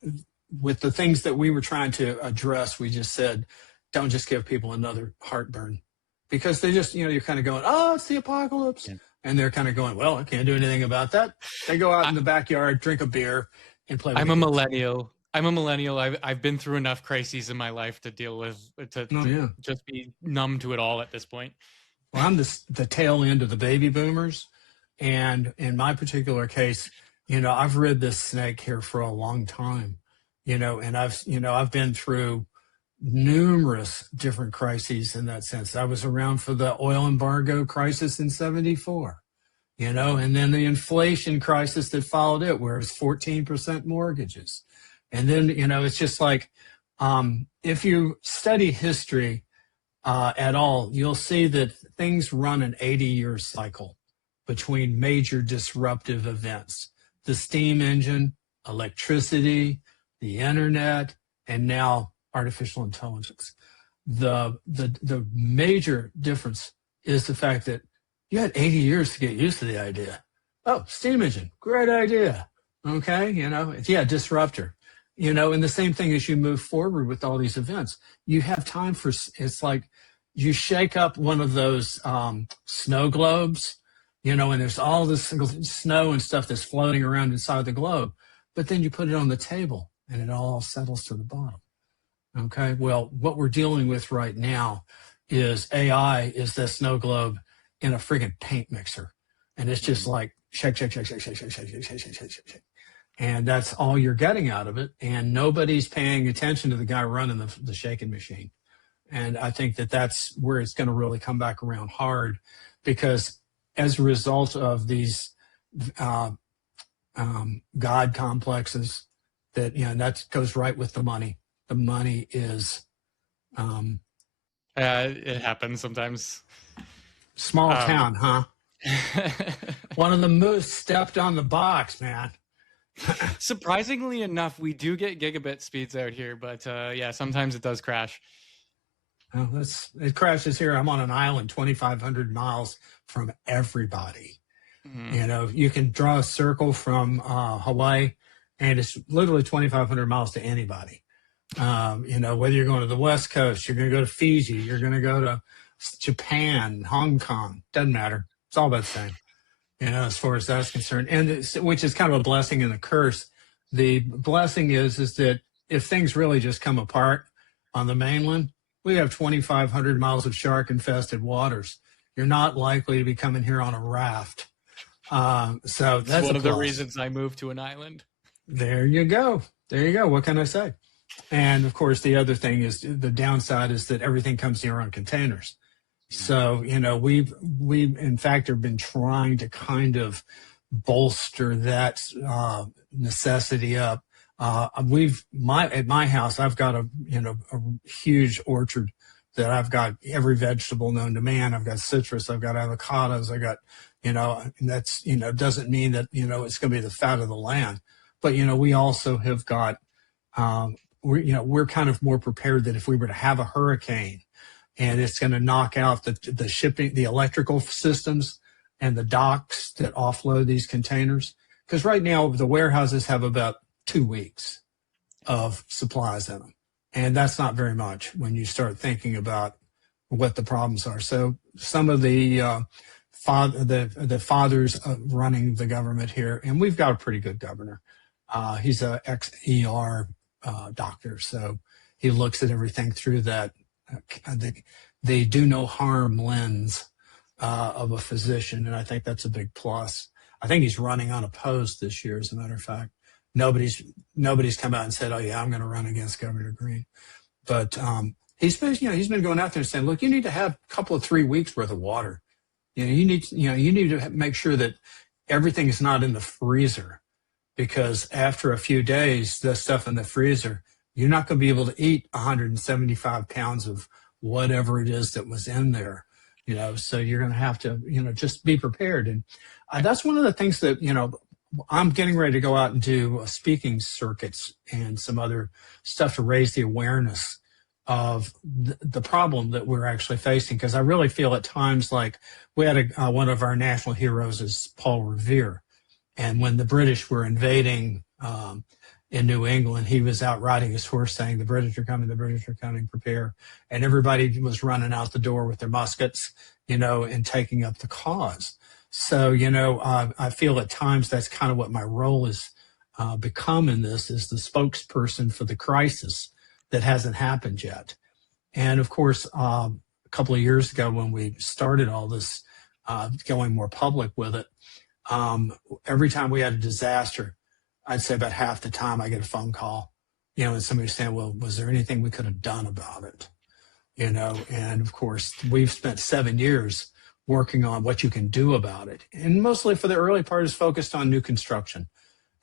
the things that we were trying to address, we just said, don't just give people another heartburn, because they just, you're kind of going, oh, it's the apocalypse. Yeah. And they're kind of going, well, I can't do anything about that. They go out in the backyard, drink a beer, and play. I'm a millennial. I've been through enough crises in my life to deal with, to just be numb to it all at this point. Well, I'm the tail end of the baby boomers. And in my particular case, I've rid this snake here for a long time, and I've been through numerous different crises in that sense. I was around for the oil embargo crisis in 1974, and then the inflation crisis that followed it, where it was 14% mortgages. And then, it's just like, if you study history at all, you'll see that things run an 80-year cycle between major disruptive events. The steam engine, electricity, the internet, and now artificial intelligence. The major difference is the fact that you had 80 years to get used to the idea. Oh, steam engine, great idea. Okay, disruptor. And the same thing as you move forward with all these events, you have time for, it's like you shake up one of those snow globes, and there's all this snow and stuff that's floating around inside the globe, but then you put it on the table and it all settles to the bottom. Okay, well, what we're dealing with right now is AI is the snow globe in a friggin' paint mixer. And it's just like shake, shake, shake, shake, shake, shake, shake, shake, shake, shake, shake, shake, shake. And that's all you're getting out of it. And nobody's paying attention to the guy running the shaking machine. And I think that that's where it's going to really come back around hard, because as a result of these God complexes, that goes right with the money. The money is it happens sometimes. Small town, huh? One of the moose stepped on the box, man. Surprisingly enough, we do get gigabit speeds out here, but sometimes it does crash. Oh, it crashes here. I'm on an island 2,500 miles from everybody. Mm-hmm. You can draw a circle from Hawaii, and it's literally 2,500 miles to anybody. Whether you're going to the West Coast, you're going to go to Fiji, you're going to go to Japan, Hong Kong, doesn't matter. It's all about the same, as far as that's concerned. And which is kind of a blessing and a curse. The blessing is that if things really just come apart on the mainland, we have 2,500 miles of shark-infested waters. You're not likely to be coming here on a raft. So that's one of the reasons I moved to an island. There you go. What can I say? And of course, the other thing is the downside is that everything comes here on containers. So, we've in fact have been trying to kind of bolster that necessity up. At my house, I've got a huge orchard that I've got every vegetable known to man. I've got citrus, I've got avocados, I got, that's, doesn't mean that, it's going to be the fat of the land. But, we also have got, we're kind of more prepared that if we were to have a hurricane and it's going to knock out the shipping, the electrical systems and the docks that offload these containers. Because right now the warehouses have about 2 weeks of supplies in them. And that's not very much when you start thinking about what the problems are. So some of the fathers running the government here, and we've got a pretty good governor. He's a ex-ER doctor, so he looks at everything through that they do no harm lens of a physician, and I think that's a big plus. I think he's running unopposed this year, as a matter of fact. Nobody's come out and said, "Oh yeah, I'm going to run against Governor Green," but he's been going out there and saying, "Look, you need to have a couple of 3 weeks worth of water. You need to make sure that everything is not in the freezer, because after a few days, the stuff in the freezer, you're not going to be able to eat 175 pounds of whatever it is that was in there, so you're going to have to, just be prepared." And that's one of the things that, I'm getting ready to go out and do speaking circuits and some other stuff to raise the awareness of the problem that we're actually facing. Because I really feel at times like we had one of our national heroes is Paul Revere. And when the British were invading in New England, he was out riding his horse saying, "The British are coming, prepare." And everybody was running out the door with their muskets, and taking up the cause. So, I feel at times that's kind of what my role has become in this, is the spokesperson for the crisis that hasn't happened yet. And of course, a couple of years ago when we started all this, going more public with it, every time we had a disaster, I'd say about half the time I get a phone call, and somebody saying, "Well, was there anything we could have done about it?" And of course, we've spent 7 years working on what you can do about it. And mostly for the early part is focused on new construction.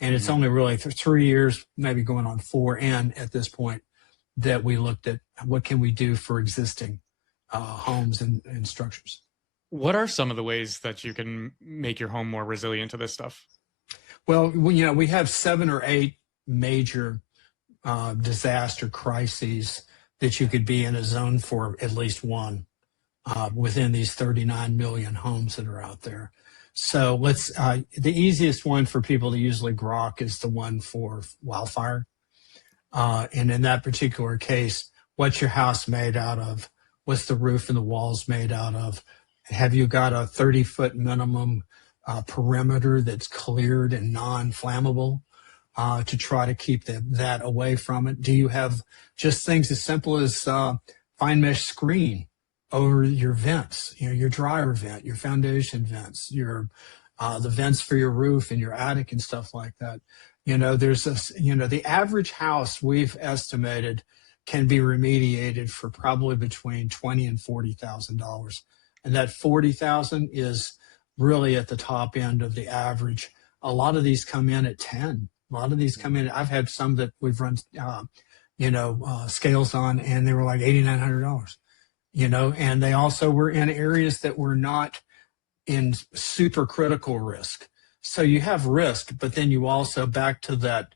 And it's only really for 3 years, maybe going on 4, and at this point, that we looked at what can we do for existing homes and structures. What are some of the ways that you can make your home more resilient to this stuff? Well, we have 7 or 8 major disaster crises that you could be in a zone for, at least one, within these 39 million homes that are out there. So the easiest one for people to usually grok is the one for wildfire. And in that particular case, what's your house made out of? What's the roof and the walls made out of? Have you got a 30-foot minimum perimeter that's cleared and non-flammable to try to keep that away from it? Do you have just things as simple as fine mesh screen over your vents, your dryer vent, your foundation vents, the vents for your roof and your attic and stuff like that? There's the average house we've estimated can be remediated for probably between $20,000 and $40,000. And that 40,000 is really at the top end of the average. A lot of these come in at 10. A lot of these come in. I've had some that we've run, scales on, and they were like $8,900. And they also were in areas that were not in super critical risk. So you have risk, but then you also, back to that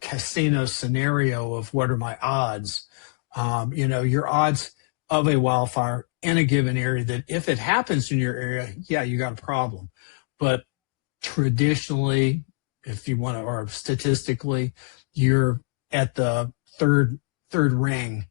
casino scenario of what are my odds? Your odds of a wildfire in a given area, that if it happens in your area, yeah, you got a problem. But traditionally, if you want to, or statistically, you're at the third ring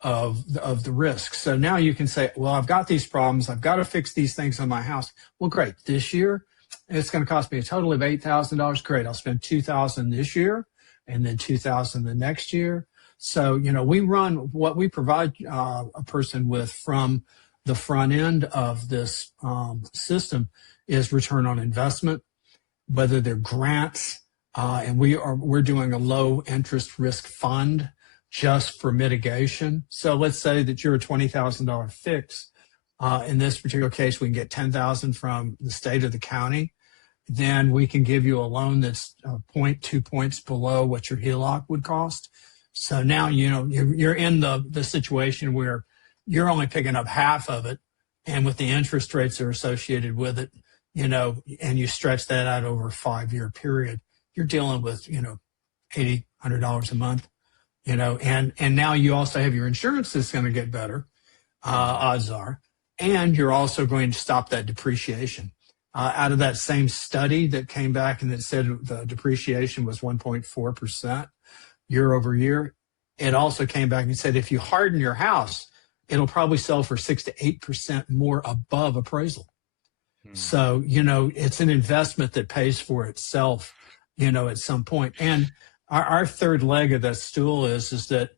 of the risk. So now you can say, well, I've got these problems. I've got to fix these things on my house. Well, great. This year, it's going to cost me a total of $8,000. Great. I'll spend $2,000 this year and then $2,000 the next year. So, we provide a person with from the front end of this system is return on investment, whether they're grants, and we're doing a low interest risk fund just for mitigation. So let's say that you're a $20,000 fix. In this particular case, we can get $10,000 from the state or the county. Then we can give you a loan that's 0.2 points below what your HELOC would cost. So now, you're in the situation where you're only picking up half of it. And with the interest rates that are associated with it, and you stretch that out over a 5-year period, you're dealing with, $80, $100 a month, and now you also have your insurance that's going to get better, odds are, and you're also going to stop that depreciation. Out of that same study that came back and that said the depreciation was 1.4% year over year, it also came back and said if you harden your house, it'll probably sell for 6 to 8% more above appraisal. So, it's an investment that pays for itself, at some point. And our third leg of that stool is that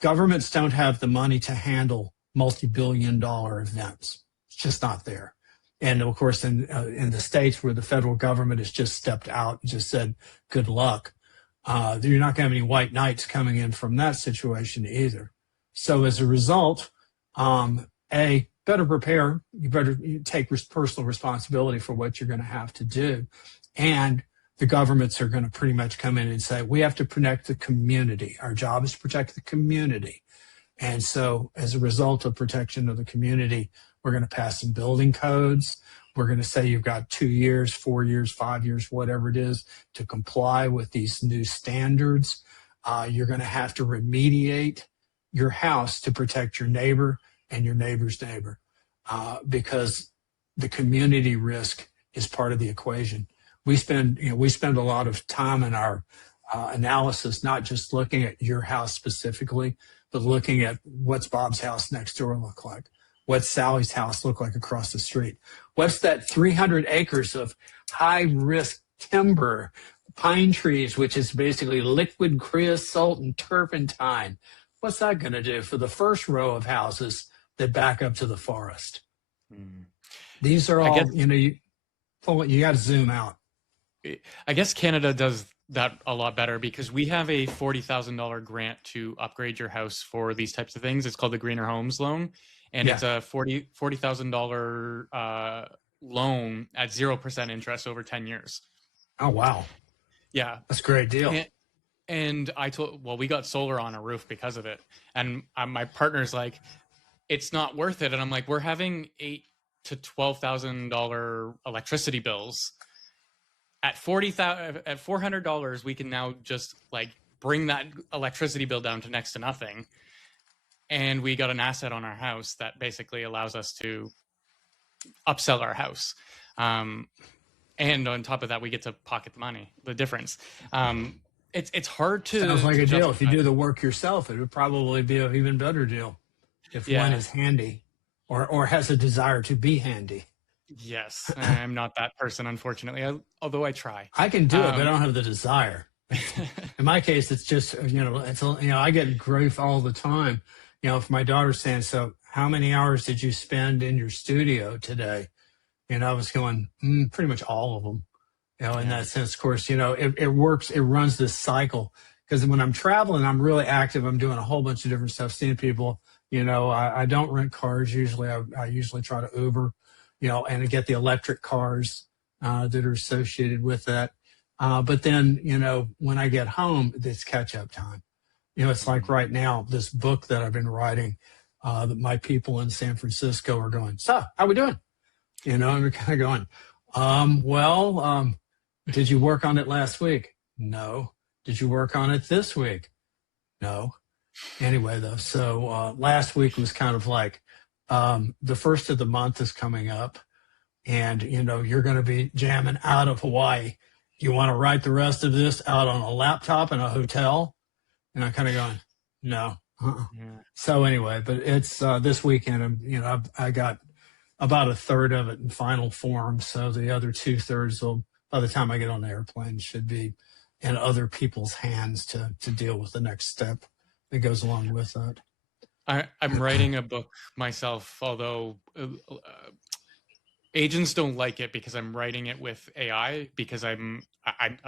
governments don't have the money to handle multi-billion-dollar events. It's just not there. And of course, in the states where the federal government has just stepped out and just said, good luck, you're not going to have any white knights coming in from that situation either. So as a result, better prepare. You better take personal responsibility for what you're going to have to do. And the governments are going to pretty much come in and say, we have to protect the community. Our job is to protect the community. And so as a result of protection of the community, we're going to pass some building codes. We're going to say you've got 2 years, 4 years, 5 years, whatever it is, to comply with these new standards. You're going to have to remediate your house to protect your neighbor and your neighbor's neighbor, because the community risk is part of the equation. We spend a lot of time in our analysis, not just looking at your house specifically, but looking at what's Bob's house next door look like. What's Sally's house look like across the street? What's that 300 acres of high-risk timber, pine trees, which is basically liquid creosote and turpentine? What's that going to do for the first row of houses that back up to the forest? These are all, you got to zoom out. I guess Canada does that a lot better because we have a $40,000 grant to upgrade your house for these types of things. It's called the Greener Homes Loan. And it's a $40,000 loan at 0% interest over 10 years. Oh, wow. Yeah. That's a great deal. And we got solar on our roof because of it. And my partner's like, it's not worth it. And I'm like, we're having $8,000 to $12,000 electricity bills. At $400, we can now just like bring that electricity bill down to next to nothing. And we got an asset on our house that basically allows us to upsell our house. And on top of that, we get to pocket the money, the difference. It's hard to— Sounds like a deal. If you do the work yourself, it would probably be an even better deal if one is handy or has a desire to be handy. Yes, I'm not that person, unfortunately, although I try. I can do it, but I don't have the desire. In my case, it's just, I get grief all the time. If my daughter's saying, so how many hours did you spend in your studio today? And I was going, pretty much all of them. In that sense, of course, it works. It runs this cycle because when I'm traveling, I'm really active. I'm doing a whole bunch of different stuff, seeing people. I don't rent cars usually. I usually try to Uber, and I get the electric cars that are associated with that. But then, when I get home, it's catch up time. It's like right now, this book that I've been writing, that my people in San Francisco are going, so how we doing? And we're kind of going, did you work on it last week? No. Did you work on it this week? No. Anyway, though, so last week was kind of like the first of the month is coming up, and, you're going to be jamming out of Hawaii. You want to write the rest of this out on a laptop in a hotel? And I'm kind of going, no. So anyway, but it's this weekend, I got about a third of it in final form. So the other 2/3 will, by the time I get on the airplane, should be in other people's hands to deal with the next step that goes along with that. I'm writing a book myself, although agents don't like it because I'm writing it with AI because I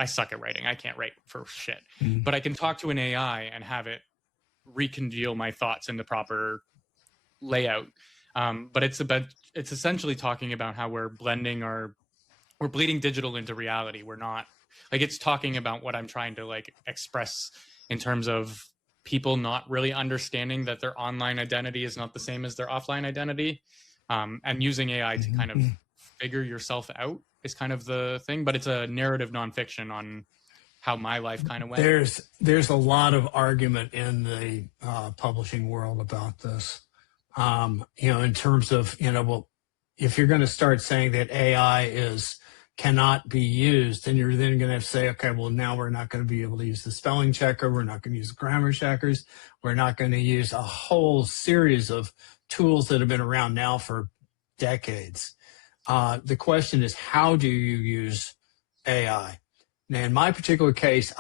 suck at writing. I can't write for shit, but I can talk to an AI and have it recongeal my thoughts into proper layout. But it's essentially talking about how we're bleeding digital into reality. We're not it's talking about what I'm trying to express in terms of people not really understanding that their online identity is not the same as their offline identity. And using AI to kind of figure yourself out is kind of the thing, but it's a narrative nonfiction on how my life kind of went. There's a lot of argument in the publishing world about this. In terms of, if you're going to start saying that AI cannot be used, then you're then going to have to say, okay, well, now we're not going to be able to use the spelling checker. We're not going to use grammar checkers. We're not going to use a whole series of tools that have been around now for decades. The question is, how do you use AI? Now, in my particular case,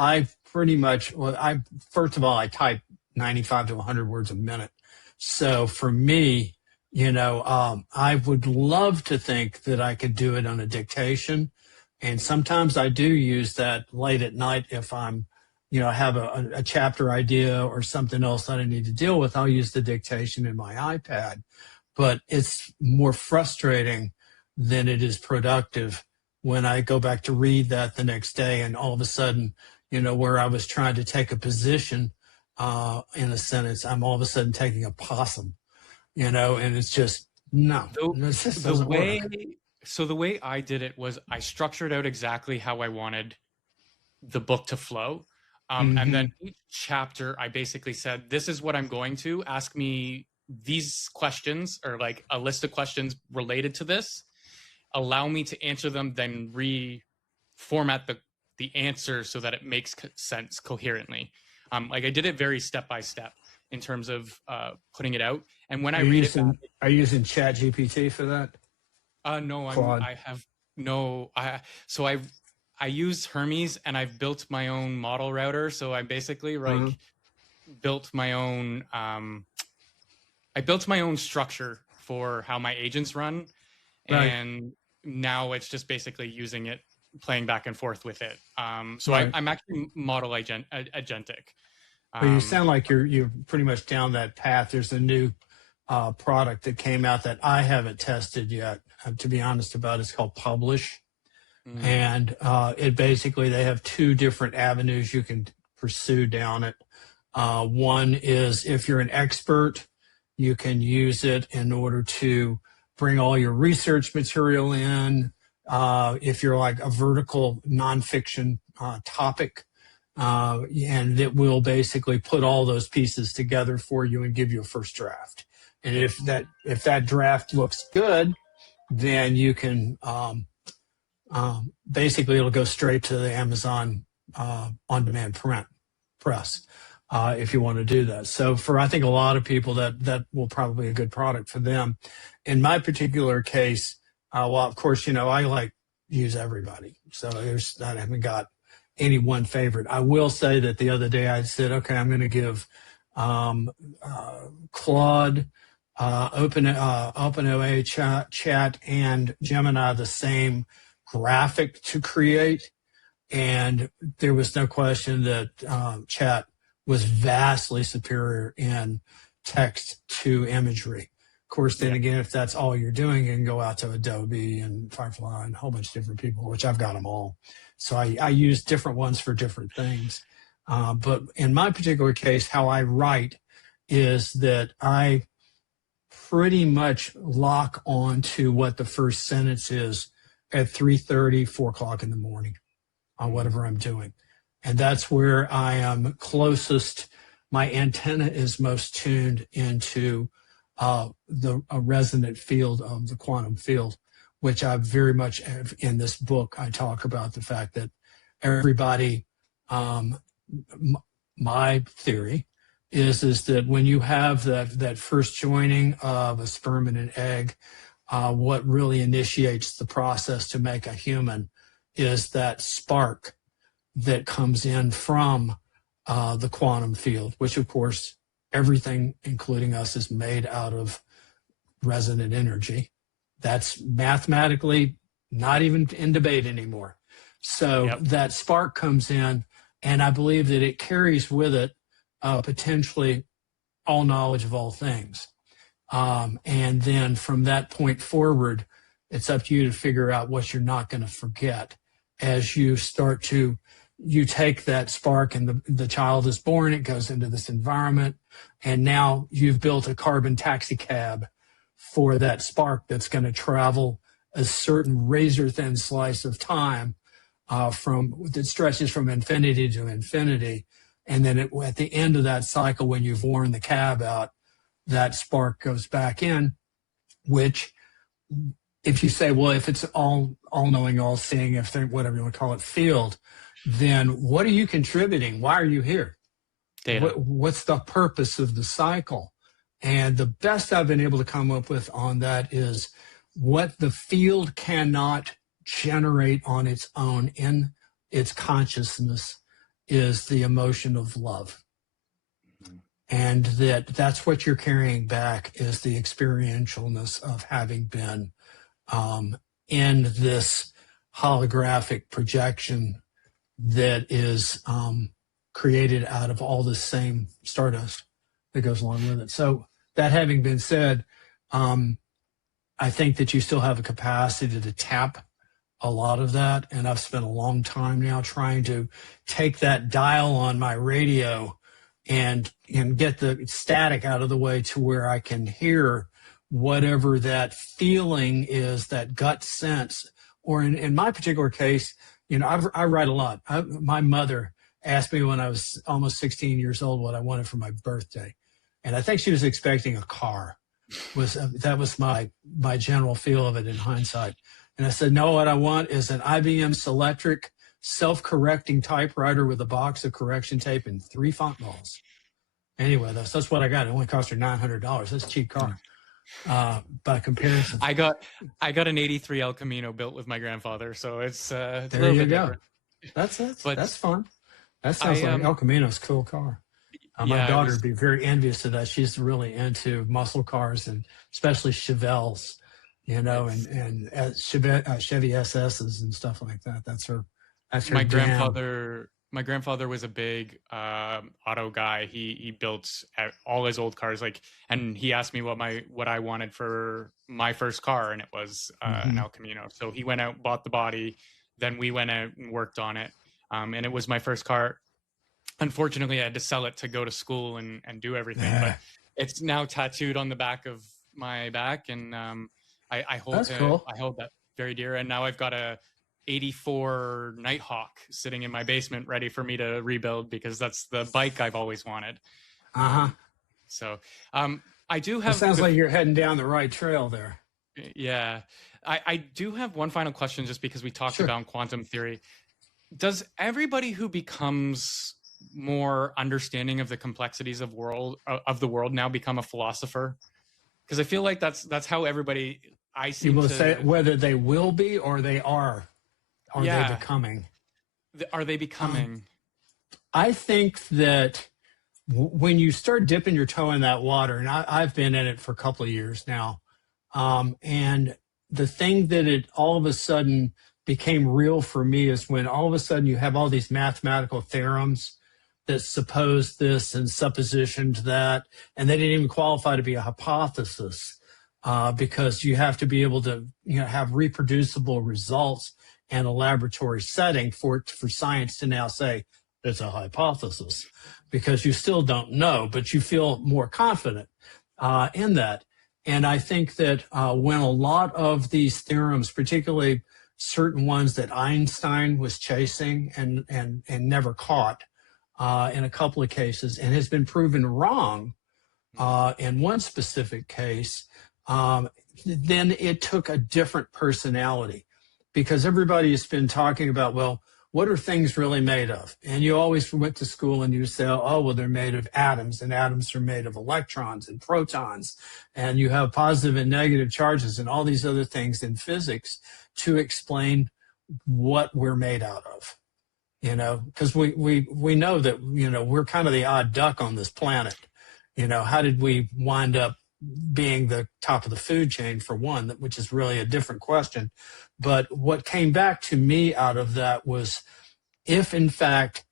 first of all, I type 95 to 100 words a minute. So for me, I would love to think that I could do it on a dictation. And sometimes I do use that late at night if I'm, have a chapter idea or something else that I need to deal with. I'll use the dictation in my iPad. But it's more frustrating than it is productive when I go back to read that the next day and all of a sudden, where I was trying to take a position in a sentence, I'm all of a sudden taking a possum, and it's just, no, this just doesn't work. So the way I did it was I structured out exactly how I wanted the book to flow. And then each chapter, I basically said, this is what I'm going to ask me these questions, or like a list of questions related to this, allow me to answer them, then reformat the answer so that it makes sense coherently. Like I did it very step by step in terms of putting it out. And when I read it, are you using Chat GPT for that? No, Claude. I use Hermes, and I've built my own model router. So I basically built my own. I built my own structure for how my agents run, and now it's just basically using it, playing back and forth with it. So I'm actually model agentic. But you sound like you're pretty much down that path. There's a new product that came out that I haven't tested yet, to be honest about. It's called Publish. And it basically, they have two different avenues you can pursue down it. One is, if you're an expert, you can use it in order to bring all your research material in. If you're like a vertical nonfiction topic, and it will basically put all those pieces together for you and give you a first draft. And if that draft looks good, then you can basically, it'll go straight to the Amazon on-demand press if you want to do that. So for, I think, a lot of people, that will probably be a good product for them. In my particular case, well, of course, I use everybody. So I haven't got any one favorite. I will say that the other day I said, okay, I'm going to give Claude, OpenAI chat, and Gemini the same graphic to create, and there was no question that chat was vastly superior in text to imagery. Of course, then again, if that's all you're doing, you can go out to Adobe and Firefly and a whole bunch of different people, which I've got them all. So I use different ones for different things. But in my particular case, how I write is that I pretty much lock on to what the first sentence is at 3:30, 4 o'clock in the morning on whatever I'm doing. And that's where I am closest. My antenna is most tuned into the resonant field of the quantum field, which I very much have in this book. I talk about the fact that everybody, my theory is that when you have that first joining of a sperm and an egg, what really initiates the process to make a human is that spark that comes in from the quantum field, which, of course, everything, including us, is made out of resonant energy. That's mathematically not even in debate anymore. So that spark comes in, and I believe that it carries with it potentially all knowledge of all things. And then from that point forward, it's up to you to figure out what you're not going to forget as you start to, you take that spark and the child is born, it goes into this environment, and now you've built a carbon taxi cab for that spark that's going to travel a certain razor thin slice of time that stretches from infinity to infinity. And then at the end of that cycle, when you've worn the cab out, that spark goes back in, which, if you say, well, if it's all-knowing, all-seeing, if whatever you want to call it, field, then what are you contributing? Why are you here? What's the purpose of the cycle? And the best I've been able to come up with on that is what the field cannot generate on its own in its consciousness is the emotion of love. and that's what you're carrying back is the experientialness of having been in this holographic projection that is created out of all the same stardust that goes along with it. So that having been said, I think that you still have a capacity to tap a lot of that. And I've spent a long time now trying to take that dial on my radio and get the static out of the way to where I can hear whatever that feeling is, that gut sense. Or in my particular case, I write a lot. My mother asked me when I was almost 16 years old what I wanted for my birthday. And I think she was expecting a car. That was my general feel of it in hindsight. And I said, no, what I want is an IBM Selectric self-correcting typewriter with a box of correction tape and 3 font balls. Anyway, that's what I got. It only cost her $900. That's a cheap car by comparison. I got an '83 El Camino built with my grandfather, so it's there a little you bit go. different. That's fun. That sounds like El Camino's a cool car. My daughter would be very envious of that. She's really into muscle cars and especially Chevelles, and Chevy SSs and stuff like that. That's her my jam. My grandfather was a big auto guy. He built all his old cars, and he asked me what I wanted for my first car, and it was an El Camino. So he went out, bought the body, then we went out and worked on it, and it was my first car. Unfortunately, I had to sell it to go to school and do everything, but it's now tattooed on the back of my back, and I hold cool. I hold that very dear. And now I've got a '84 Nighthawk sitting in my basement ready for me to rebuild because that's the bike I've always wanted. So I do have... It sounds like you're heading down the right trail there. Yeah. I do have one final question just because we talked about quantum theory. Does everybody who becomes more understanding of the complexities of the world now become a philosopher? Because I feel like that's how everybody you will say whether they will be or they are. Are they becoming? Are they becoming? I think that when you start dipping your toe in that water, and I've been in it for a couple of years now, and the thing that it all of a sudden became real for me is when all of a sudden you have all these mathematical theorems that suppose this and suppositioned that, and they didn't even qualify to be a hypothesis because you have to be able to have reproducible results in a laboratory setting for science to now say it's a hypothesis, because you still don't know, but you feel more confident in that. And I think that when a lot of these theorems, particularly certain ones that Einstein was chasing and never caught in a couple of cases, and has been proven wrong in one specific case, then it took a different personality, because everybody has been talking about, well, what are things really made of? And you always went to school and you say, oh, well, they're made of atoms, and atoms are made of electrons and protons, and you have positive and negative charges and all these other things in physics to explain what we're made out of, because we know that, we're kind of the odd duck on this planet. How did we wind up being the top of the food chain, for one, which is really a different question. But what came back to me out of that was, if in fact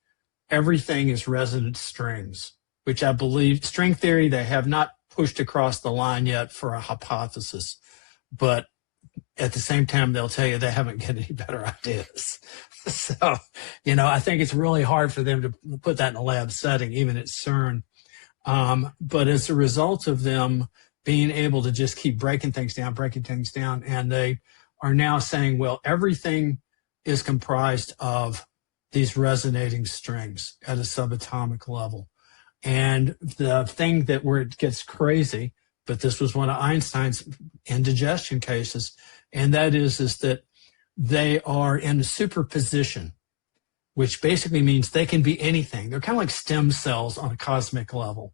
everything is resonant strings, which I believe string theory, they have not pushed across the line yet for a hypothesis, but at the same time, they'll tell you they haven't got any better ideas. So, I think it's really hard for them to put that in a lab setting, even at CERN. But as a result of them being able to just keep breaking things down, and they are now saying, well, everything is comprised of these resonating strings at a subatomic level. And the thing that where it gets crazy, but this was one of Einstein's indigestion cases, and that is that they are in superposition, which basically means they can be anything. They're kind of like stem cells on a cosmic level.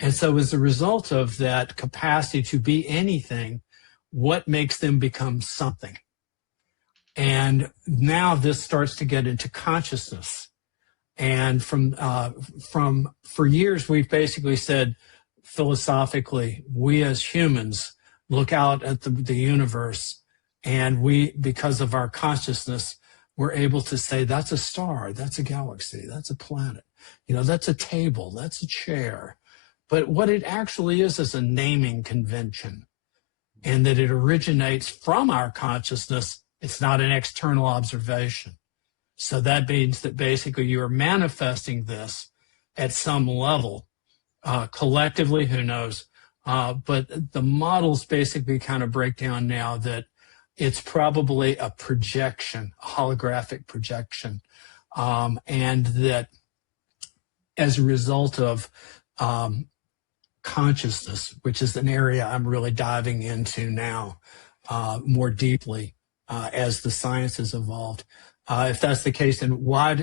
And so as a result of that capacity to be anything, what makes them become something? And now this starts to get into consciousness. And for years, we've basically said philosophically, we as humans look out at the universe, and we, because of our consciousness, we're able to say that's a star, that's a galaxy, that's a planet, that's a table, that's a chair. But what it actually is a naming convention, and that it originates from our consciousness. It's not an external observation. So that means that basically you are manifesting this at some level, collectively, who knows? But the models basically kind of break down now that it's probably a projection, a holographic projection, and that as a result of consciousness, which is an area I'm really diving into now more deeply as the science has evolved. If that's the case, then why,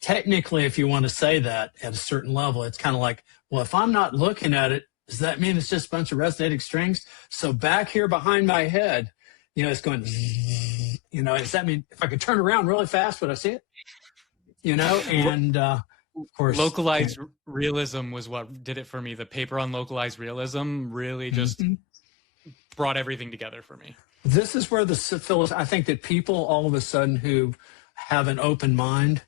technically, if you want to say that at a certain level, it's kind of like, well, if I'm not looking at it, does that mean it's just a bunch of resonating strings? So back here behind my head, it's going, does that mean if I could turn around really fast, would I see it? And of course. Localized realism was what did it for me. The paper on localized realism really just brought everything together for me. This is where I think that people all of a sudden who have an open mind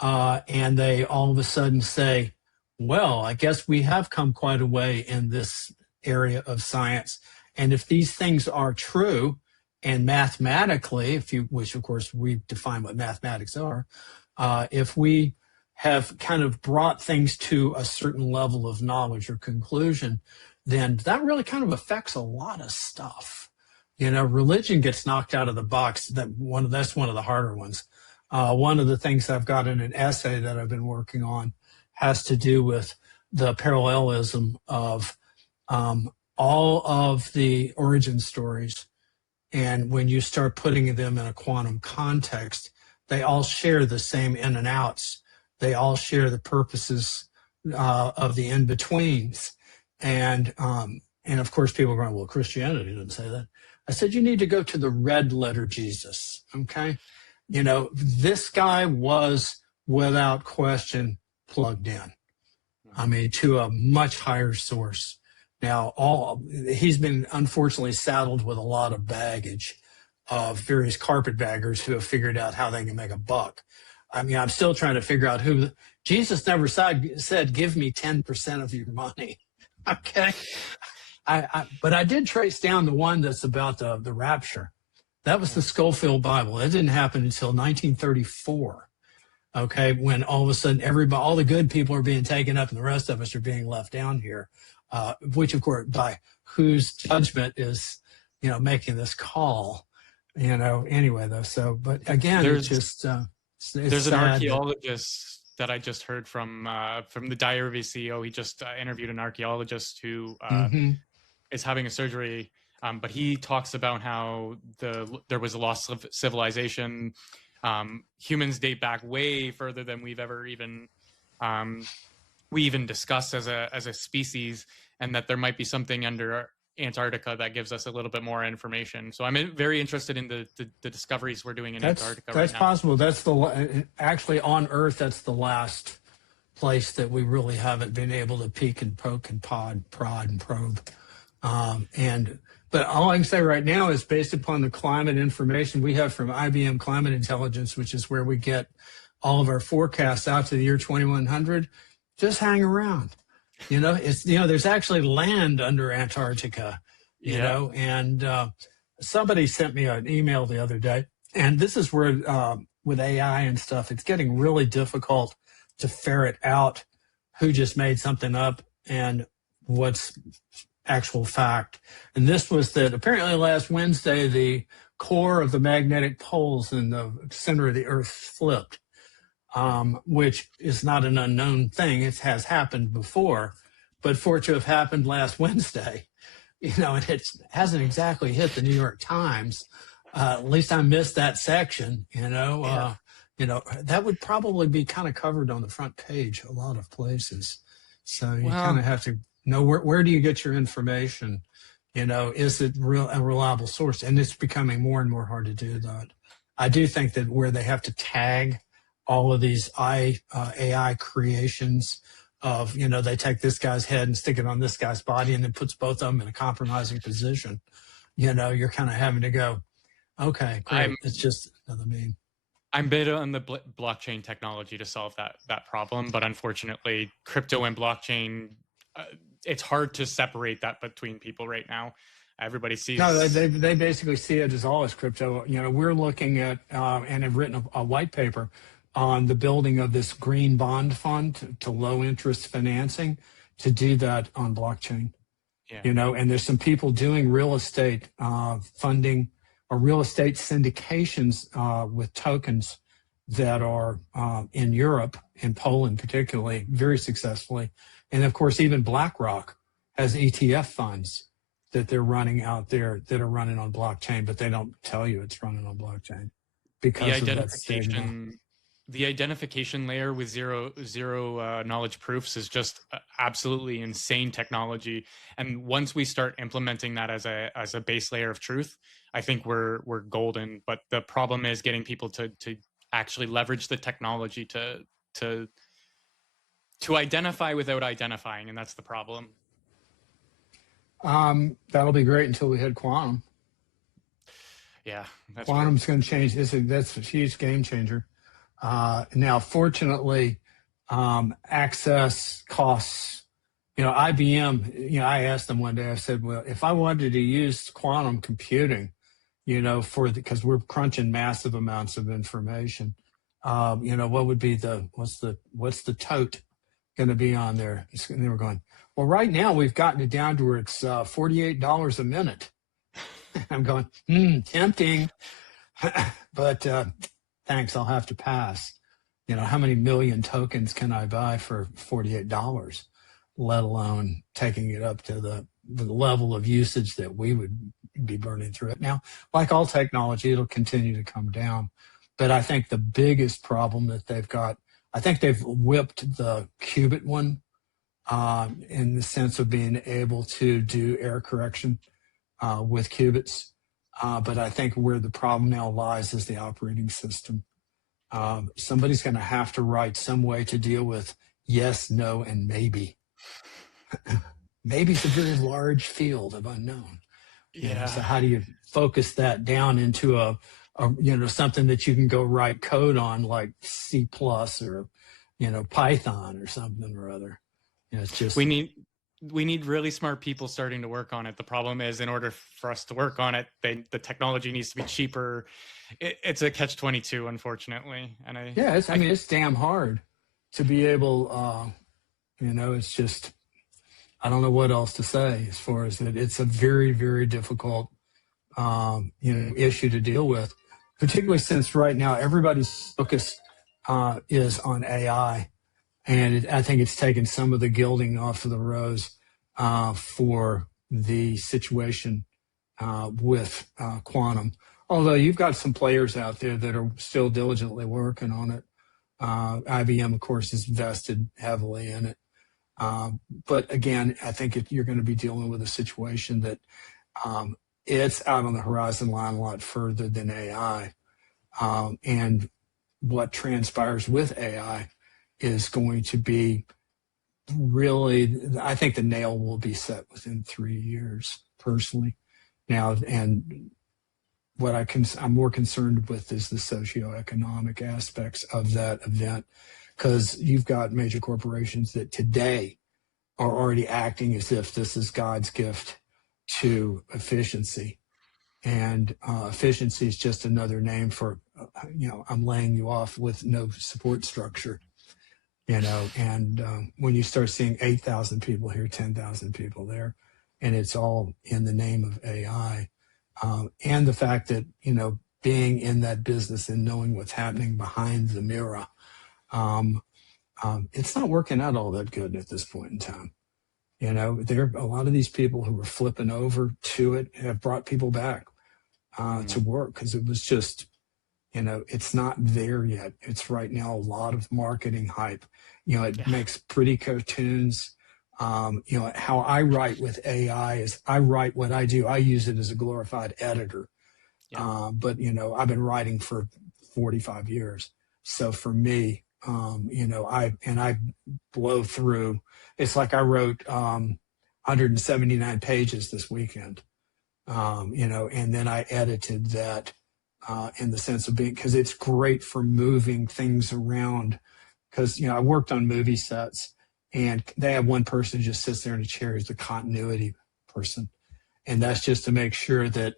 and they all of a sudden say, well, I guess we have come quite a way in this area of science. And if these things are true and mathematically, which of course we define what mathematics are, if we have kind of brought things to a certain level of knowledge or conclusion, then that really kind of affects a lot of stuff. Religion gets knocked out of the box. That's one of the harder ones. One of the things I've got in an essay that I've been working on has to do with the parallelism of all of the origin stories. And when you start putting them in a quantum context, they all share the same in and outs. They all share the purposes of the in-betweens. And of course, people are going, well, Christianity didn't say that. I said, you need to go to the red letter Jesus, okay? This guy was, without question, plugged in. I mean, to a much higher source. Now, he's been unfortunately saddled with a lot of baggage of various carpetbaggers who have figured out how they can make a buck. I mean, I'm still trying to figure out Jesus never said, give me 10% of your money, okay? But I did trace down the one that's about the rapture. That was the Schofield Bible. That didn't happen until 1934. Okay, when all of a sudden all the good people are being taken up and the rest of us are being left down here, which of course by whose judgment is making this call, anyway though. So, but again, it's just there's an archaeologist that I just heard from the Diary of a CEO. He just interviewed an archaeologist who is having a surgery, but he talks about how there was a loss of civilization. Humans date back way further than we've ever even discussed as a species, and that there might be something under Antarctica that gives us a little bit more information. So I'm very interested in the discoveries we're doing in Antarctica right now. That's possible. That's actually on Earth. That's the last place that we really haven't been able to peek and poke and prod and probe. But all I can say right now is based upon the climate information we have from IBM Climate Intelligence, which is where we get all of our forecasts out to the year 2100, just hang around. There's actually land under Antarctica, and somebody sent me an email the other day, and this is where with AI and stuff, it's getting really difficult to ferret out who just made something up and what's actual fact. And this was that apparently last Wednesday, the core of the magnetic poles in the center of the Earth flipped, which is not an unknown thing. It has happened before, but for it to have happened last Wednesday, and it hasn't exactly hit the New York Times. At least I missed that section, that would probably be kind of covered on the front page a lot of places. So you kind of have to know where do you get your information? Is it a reliable source? And it's becoming more and more hard to do that. I do think that where they have to tag all of these AI creations of, they take this guy's head and stick it on this guy's body and then puts both of them in a compromising position. You're kind of having to go, okay, great. It's just another meme. I'm bid on the blockchain technology to solve that problem, but unfortunately, crypto and blockchain, it's hard to separate that between people right now. Everybody sees. No, they basically see it as all as crypto. We're looking at and have written a white paper on the building of this green bond fund to low interest financing to do that on blockchain. Yeah. And there's some people doing real estate funding or real estate syndications with tokens that are in Europe, in Poland particularly, very successfully. And of course, even BlackRock has ETF funds that they're running out there that are running on blockchain, but they don't tell you it's running on blockchain because of that stigma. The identification layer with zero knowledge proofs is just absolutely insane technology. And once we start implementing that as a base layer of truth, I think we're golden. But the problem is getting people to actually leverage the technology to identify without identifying, and that's the problem. That'll be great until we hit quantum. Yeah, quantum's going to change. That's a huge game changer. Now, fortunately, access costs. IBM. I asked them one day. I said, "Well, if I wanted to use quantum computing, because we're crunching massive amounts of information, what would be what's the tote going to be on there?" And they were going, "Well, right now we've gotten it down to where it's $48 a minute." I'm going, tempting, but thanks, I'll have to pass. How many million tokens can I buy for $48, let alone taking it up to the level of usage that we would be burning through it. Now, like all technology, it'll continue to come down. But I think the biggest problem that they've got, I think they've whipped the qubit one in the sense of being able to do error correction with qubits. But I think where the problem now lies is the operating system. Somebody's going to have to write some way to deal with yes, no, and maybe. Maybe it's a very large field of unknown. Yeah. So how do you focus that down into a something that you can go write code on, like C+ or Python or something or other? It's just we need really smart people starting to work on it. The problem is, in order for us to work on it, the technology needs to be cheaper. It's a catch-22, unfortunately. And it's damn hard to be able. It's just, I don't know what else to say as far as it. It's a very, very difficult, issue to deal with, particularly since right now everybody's focus is on AI. And I think it's taken some of the gilding off of the rose for the situation with quantum. Although you've got some players out there that are still diligently working on it. IBM, of course, is invested heavily in it. But again, I think you're going to be dealing with a situation that it's out on the horizon line a lot further than AI. And what transpires with AI is going to be really, I think the nail will be set within 3 years, personally. Now, and what I'm more concerned with is the socioeconomic aspects of that event, because you've got major corporations that today are already acting as if this is God's gift to efficiency. And efficiency is just another name for, I'm laying you off with no support structure. And when you start seeing 8,000 people here, 10,000 people there, and it's all in the name of AI, and the fact that, being in that business and knowing what's happening behind the mirror, it's not working out all that good at this point in time. There are a lot of these people who were flipping over to it have brought people back to work, because it was just, it's not there yet. It's right now a lot of marketing hype. It makes pretty cartoons. How I write with AI is I write what I do. I use it as a glorified editor. But, I've been writing for 45 years. So for me, I blow through. It's like I wrote 179 pages this weekend, and then I edited that in the sense of being, because it's great for moving things around. Because I worked on movie sets, and they have one person who just sits there in a chair, who's the continuity person, and that's just to make sure that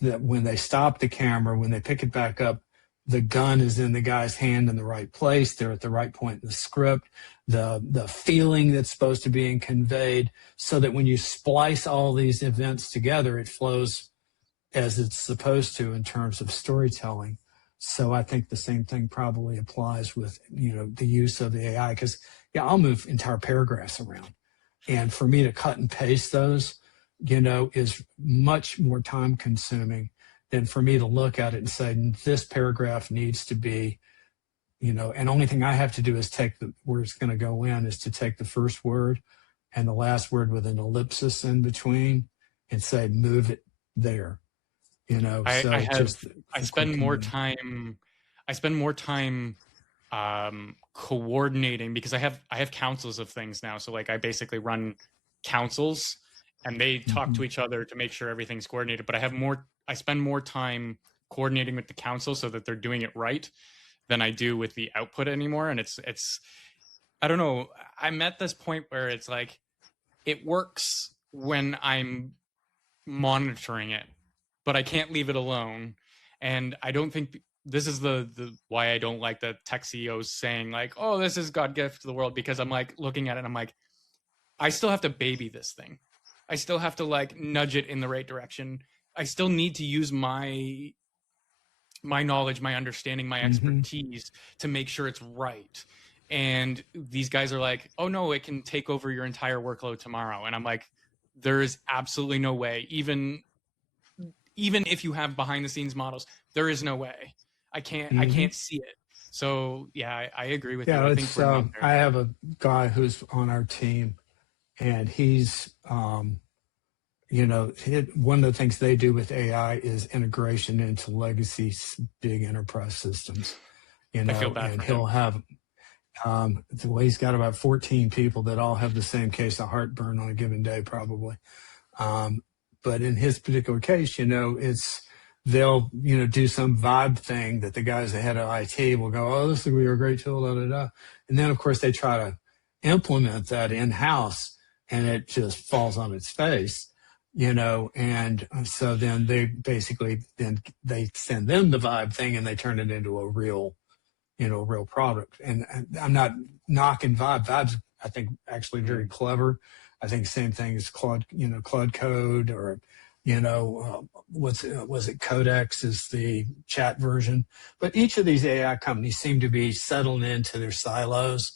when they stop the camera, when they pick it back up, the gun is in the guy's hand in the right place. They're at the right point in the script. The feeling that's supposed to be conveyed, so that when you splice all these events together, it flows as it's supposed to in terms of storytelling. So I think the same thing probably applies with the use of the AI, because I'll move entire paragraphs around, and for me to cut and paste those, is much more time consuming than for me to look at it and say, this paragraph needs to be, and only thing I have to do is take where it's going to go in is to take the first word and the last word with an ellipsis in between and say, move it there. I spend more time coordinating, because I have councils of things now. So like I basically run councils, and they talk to each other to make sure everything's coordinated. But I spend more time coordinating with the council so that they're doing it right than I do with the output anymore. And it's I don't know. I'm at this point where it's like, it works when I'm monitoring it, but I can't leave it alone. And I don't think this is the why I don't like the tech CEOs saying like, oh, this is God gift to the world, because I'm like looking at it and I'm like, I still have to baby this thing. I still have to like nudge it in the right direction. I still need to use my knowledge, my understanding, my expertise to make sure it's right. And these guys are like, oh no, it can take over your entire workload tomorrow. And I'm like, there is absolutely no way. Even if you have behind the scenes models, there is no way. I can't see it. So yeah, I agree with you. I think I have a guy who's on our team, and he's one of the things they do with AI is integration into legacy big enterprise systems. I feel bad and for he'll him. have he's got about 14 people that all have the same case of heartburn on a given day, probably. But in his particular case, they'll do some vibe thing that the guys ahead of IT will go, oh, this is going to be a great tool, da da da. And then of course they try to implement that in house, and it just falls on its face. And so then they send them the vibe thing, and they turn it into a real product. And I'm not knocking Vibe. Vibe's, I think, actually very clever. I think same thing as Claude Code, or, was it Codex is the chat version. But each of these AI companies seem to be settled into their silos.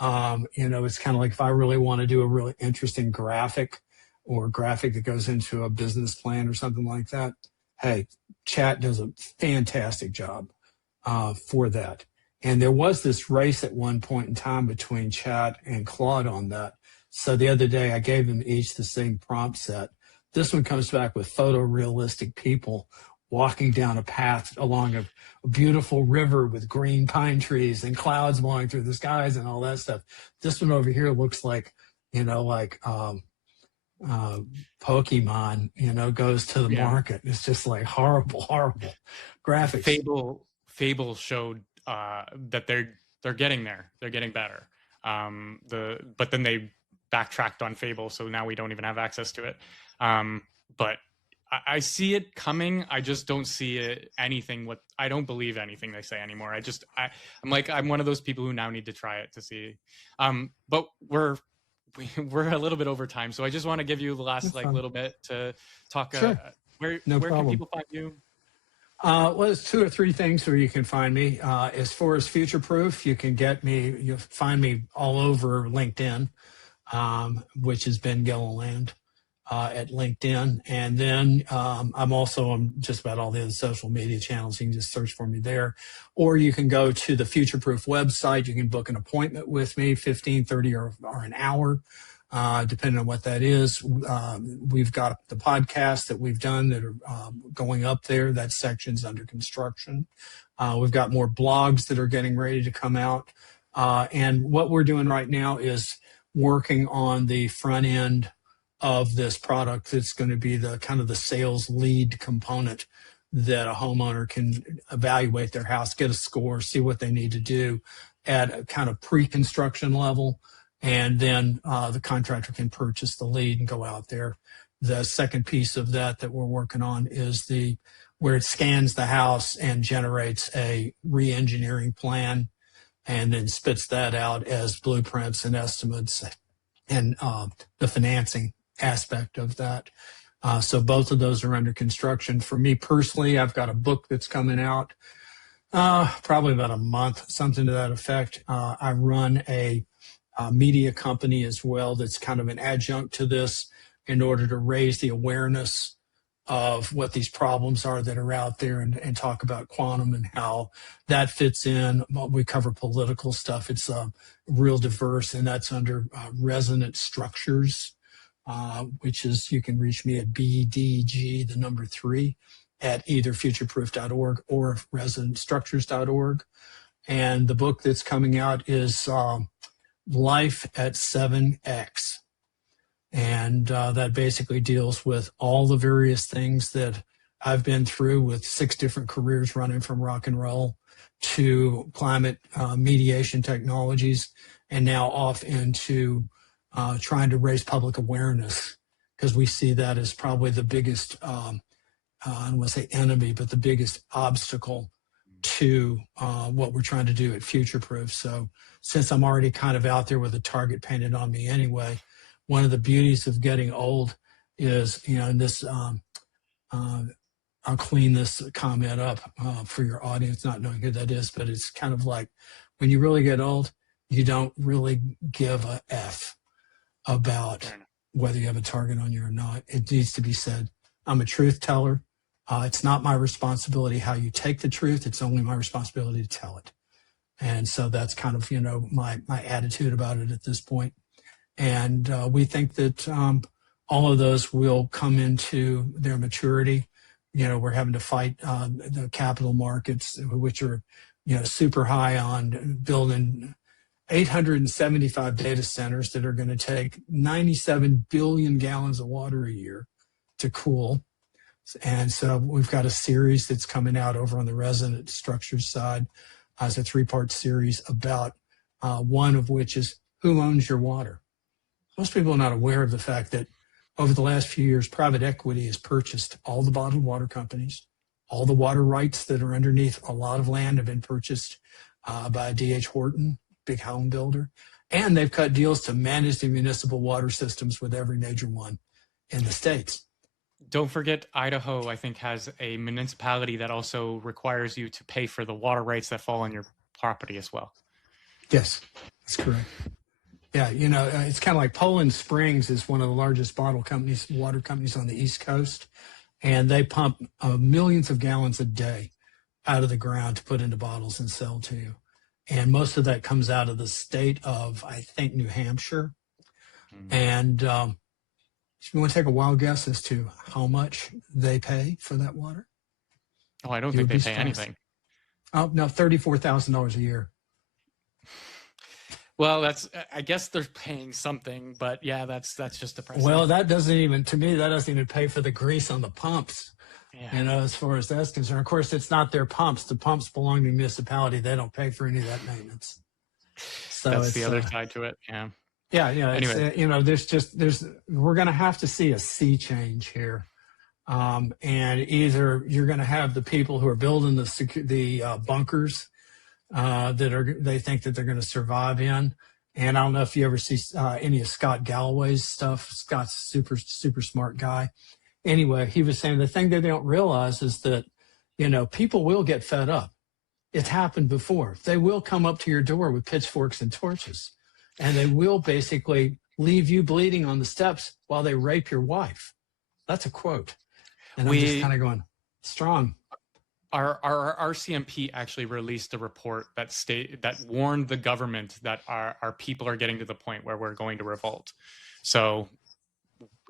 It's kind of like, if I really want to do a really interesting graphic, or graphic that goes into a business plan or something like that, hey, chat does a fantastic job for that. And there was this race at one point in time between Chat and Claude on that. So the other day I gave them each the same prompt set. This one comes back with photorealistic people walking down a path along a beautiful river with green pine trees and clouds blowing through the skies and all that stuff. This one over here looks like, Pokemon, goes to the market. It's just like horrible graphics. Fable showed that they're getting there. They're getting better. But then they backtracked on Fable, so now we don't even have access to it. But I see it coming. I just don't see anything. I don't believe anything they say anymore. I'm one of those people who now need to try it to see. But we're a little bit over time, so I just want to give you the last little bit to talk. Sure. Where can people find you? Well, there's 2 or 3 things where you can find me. As far as future proof, you can get me. You'll find me all over LinkedIn, which has been Gilliland at LinkedIn, and then I'm also on just about all the other social media channels. You can just search for me there, or you can go to the Future Proof website. You can book an appointment with me, 15, 30, or an hour. Depending on what that is. We've got the podcasts that we've done that are going up there. That section's under construction. We've got more blogs that are getting ready to come out. And what we're doing right now is working on the front end of this product. That's going to be the kind of the sales lead component that a homeowner can evaluate their house, get a score, see what they need to do at a kind of pre-construction level. And then the contractor can purchase the lead and go out there. The second piece of that we're working on is where it scans the house and generates a re-engineering plan and then spits that out as blueprints and estimates and the financing aspect of that. So both of those are under construction. For me personally, I've got a book that's coming out probably about a month, something to that effect. I run a media company as well that's kind of an adjunct to this in order to raise the awareness of what these problems are that are out there and talk about quantum and how that fits in. We cover political stuff. It's real diverse, and that's under resonant structures, which is, you can reach me at BDG, the number 3, at either futureproof.org or resonantstructures.org. And the book that's coming out is Life at 7X. And that basically deals with all the various things that I've been through with 6 different careers, running from rock and roll to climate mediation technologies, and now off into trying to raise public awareness, because we see that as probably the biggest, I don't want to say enemy, but the biggest obstacle to what we're trying to do at Future Proof. So since I'm already kind of out there with a target painted on me anyway, one of the beauties of getting old is, and this, I'll clean this comment up for your audience, not knowing who that is, but it's kind of like when you really get old, you don't really give a F about whether you have a target on you or not. It needs to be said. I'm a truth teller. It's not my responsibility how you take the truth. It's only my responsibility to tell it. And so that's kind of, my attitude about it at this point. And we think that all of those will come into their maturity. We're having to fight the capital markets, which are, super high on building 875 data centers that are going to take 97 billion gallons of water a year to cool. And so we've got a series that's coming out over on the resonant structures side as a 3-part series about one of which is who owns your water. Most people are not aware of the fact that over the last few years, private equity has purchased all the bottled water companies. All the water rights that are underneath a lot of land have been purchased by D.H. Horton, big home builder. And they've cut deals to manage the municipal water systems with every major one in the States. Don't forget, Idaho, I think, has a municipality that also requires you to pay for the water rights that fall on your property as well. Yes, that's correct. Yeah, it's kind of like Poland Springs is one of the largest water companies on the East Coast, and they pump millions of gallons a day out of the ground to put into bottles and sell to you. And most of that comes out of the state of, I think, New Hampshire. Mm-hmm. And you want to take a wild guess as to how much they pay for that water? Oh, I don't think they pay anything. Oh, no, $34,000 a year. Well, I guess they're paying something, but yeah, that's just depressing. Well, that doesn't even pay for the grease on the pumps, as far as that's concerned. Of course, it's not their pumps. The pumps belong to the municipality. They don't pay for any of that maintenance. So that's the other side to it. Yeah. Yeah. Anyway. We're going to have to see a sea change here. And either you're going to have the people who are building the bunkers, they think that they're going to survive in. And I don't know if you ever see any of Scott Galloway's stuff. Scott's super, super smart guy. Anyway, he was saying the thing that they don't realize is that, people will get fed up. It's happened before. They will come up to your door with pitchforks and torches, and they will basically leave you bleeding on the steps while they rape your wife. That's a quote. And I'm just kind of going, strong. Our RCMP actually released a report that warned the government that our people are getting to the point where we're going to revolt. So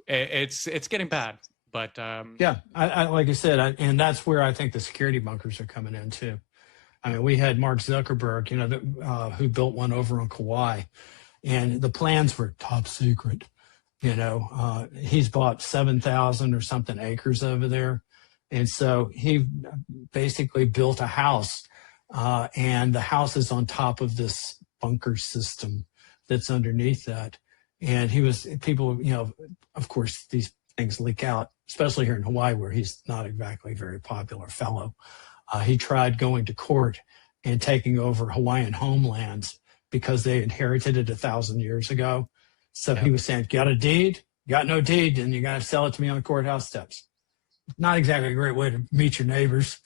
it's getting bad. But yeah, I like I said, and that's where I think the security bunkers are coming in too. I mean, we had Mark Zuckerberg, who built one over on Kauai, and the plans were top secret. He's bought 7,000 or something acres over there. And so he basically built a house, and the house is on top of this bunker system that's underneath that. And people, of course, these things leak out, especially here in Hawaii, where he's not exactly a very popular fellow. He tried going to court and taking over Hawaiian homelands because they inherited it 1,000 years ago. So he was saying, got a deed? Got no deed, and you got to sell it to me on the courthouse steps. Not exactly a great way to meet your neighbors,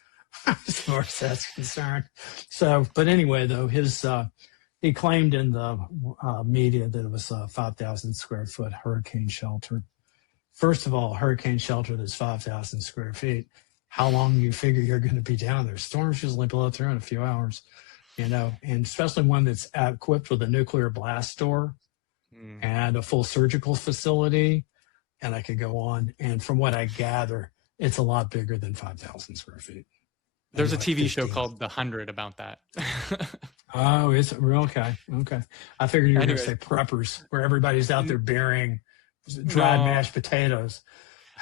as far as that's concerned. So, but anyway, though, he claimed in the media that it was a 5,000 square foot hurricane shelter. First of all, a hurricane shelter that's 5,000 square feet. How long do you figure you're going to be down there? Storms usually blow through in a few hours, and especially one that's equipped with a nuclear blast door and a full surgical facility, and I could go on. And from what I gather, it's a lot bigger than 5,000 square feet. There's a TV show called The 100 about that. Oh, is it? Okay. I figured you were going to say preppers, where everybody's out there burying dried mashed potatoes.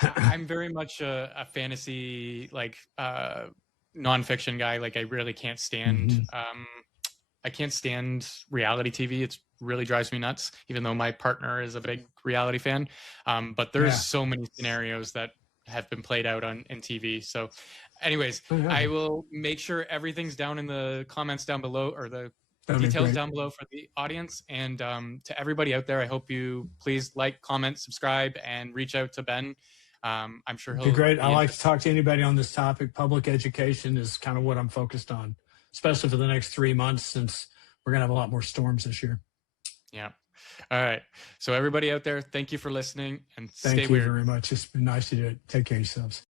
I'm very much a fantasy, nonfiction guy. Like, I really can't stand I can't stand reality TV. It really drives me nuts, even though my partner is a big reality fan. But there's so many scenarios that have been played out in TV. So anyways, I will make sure everything's down in the comments down below, or the details down below for the audience. And to everybody out there, I hope you please like, comment, subscribe, and reach out to Ben. I'm sure he'll be great. I like to talk to anybody on this topic. Public education is kind of what I'm focused on, especially for the next 3 months, since we're going to have a lot more storms this year. Yeah. All right. So everybody out there, thank you for listening, and stay weird. Thank you very much. It's been nice to do it. Take care of yourselves.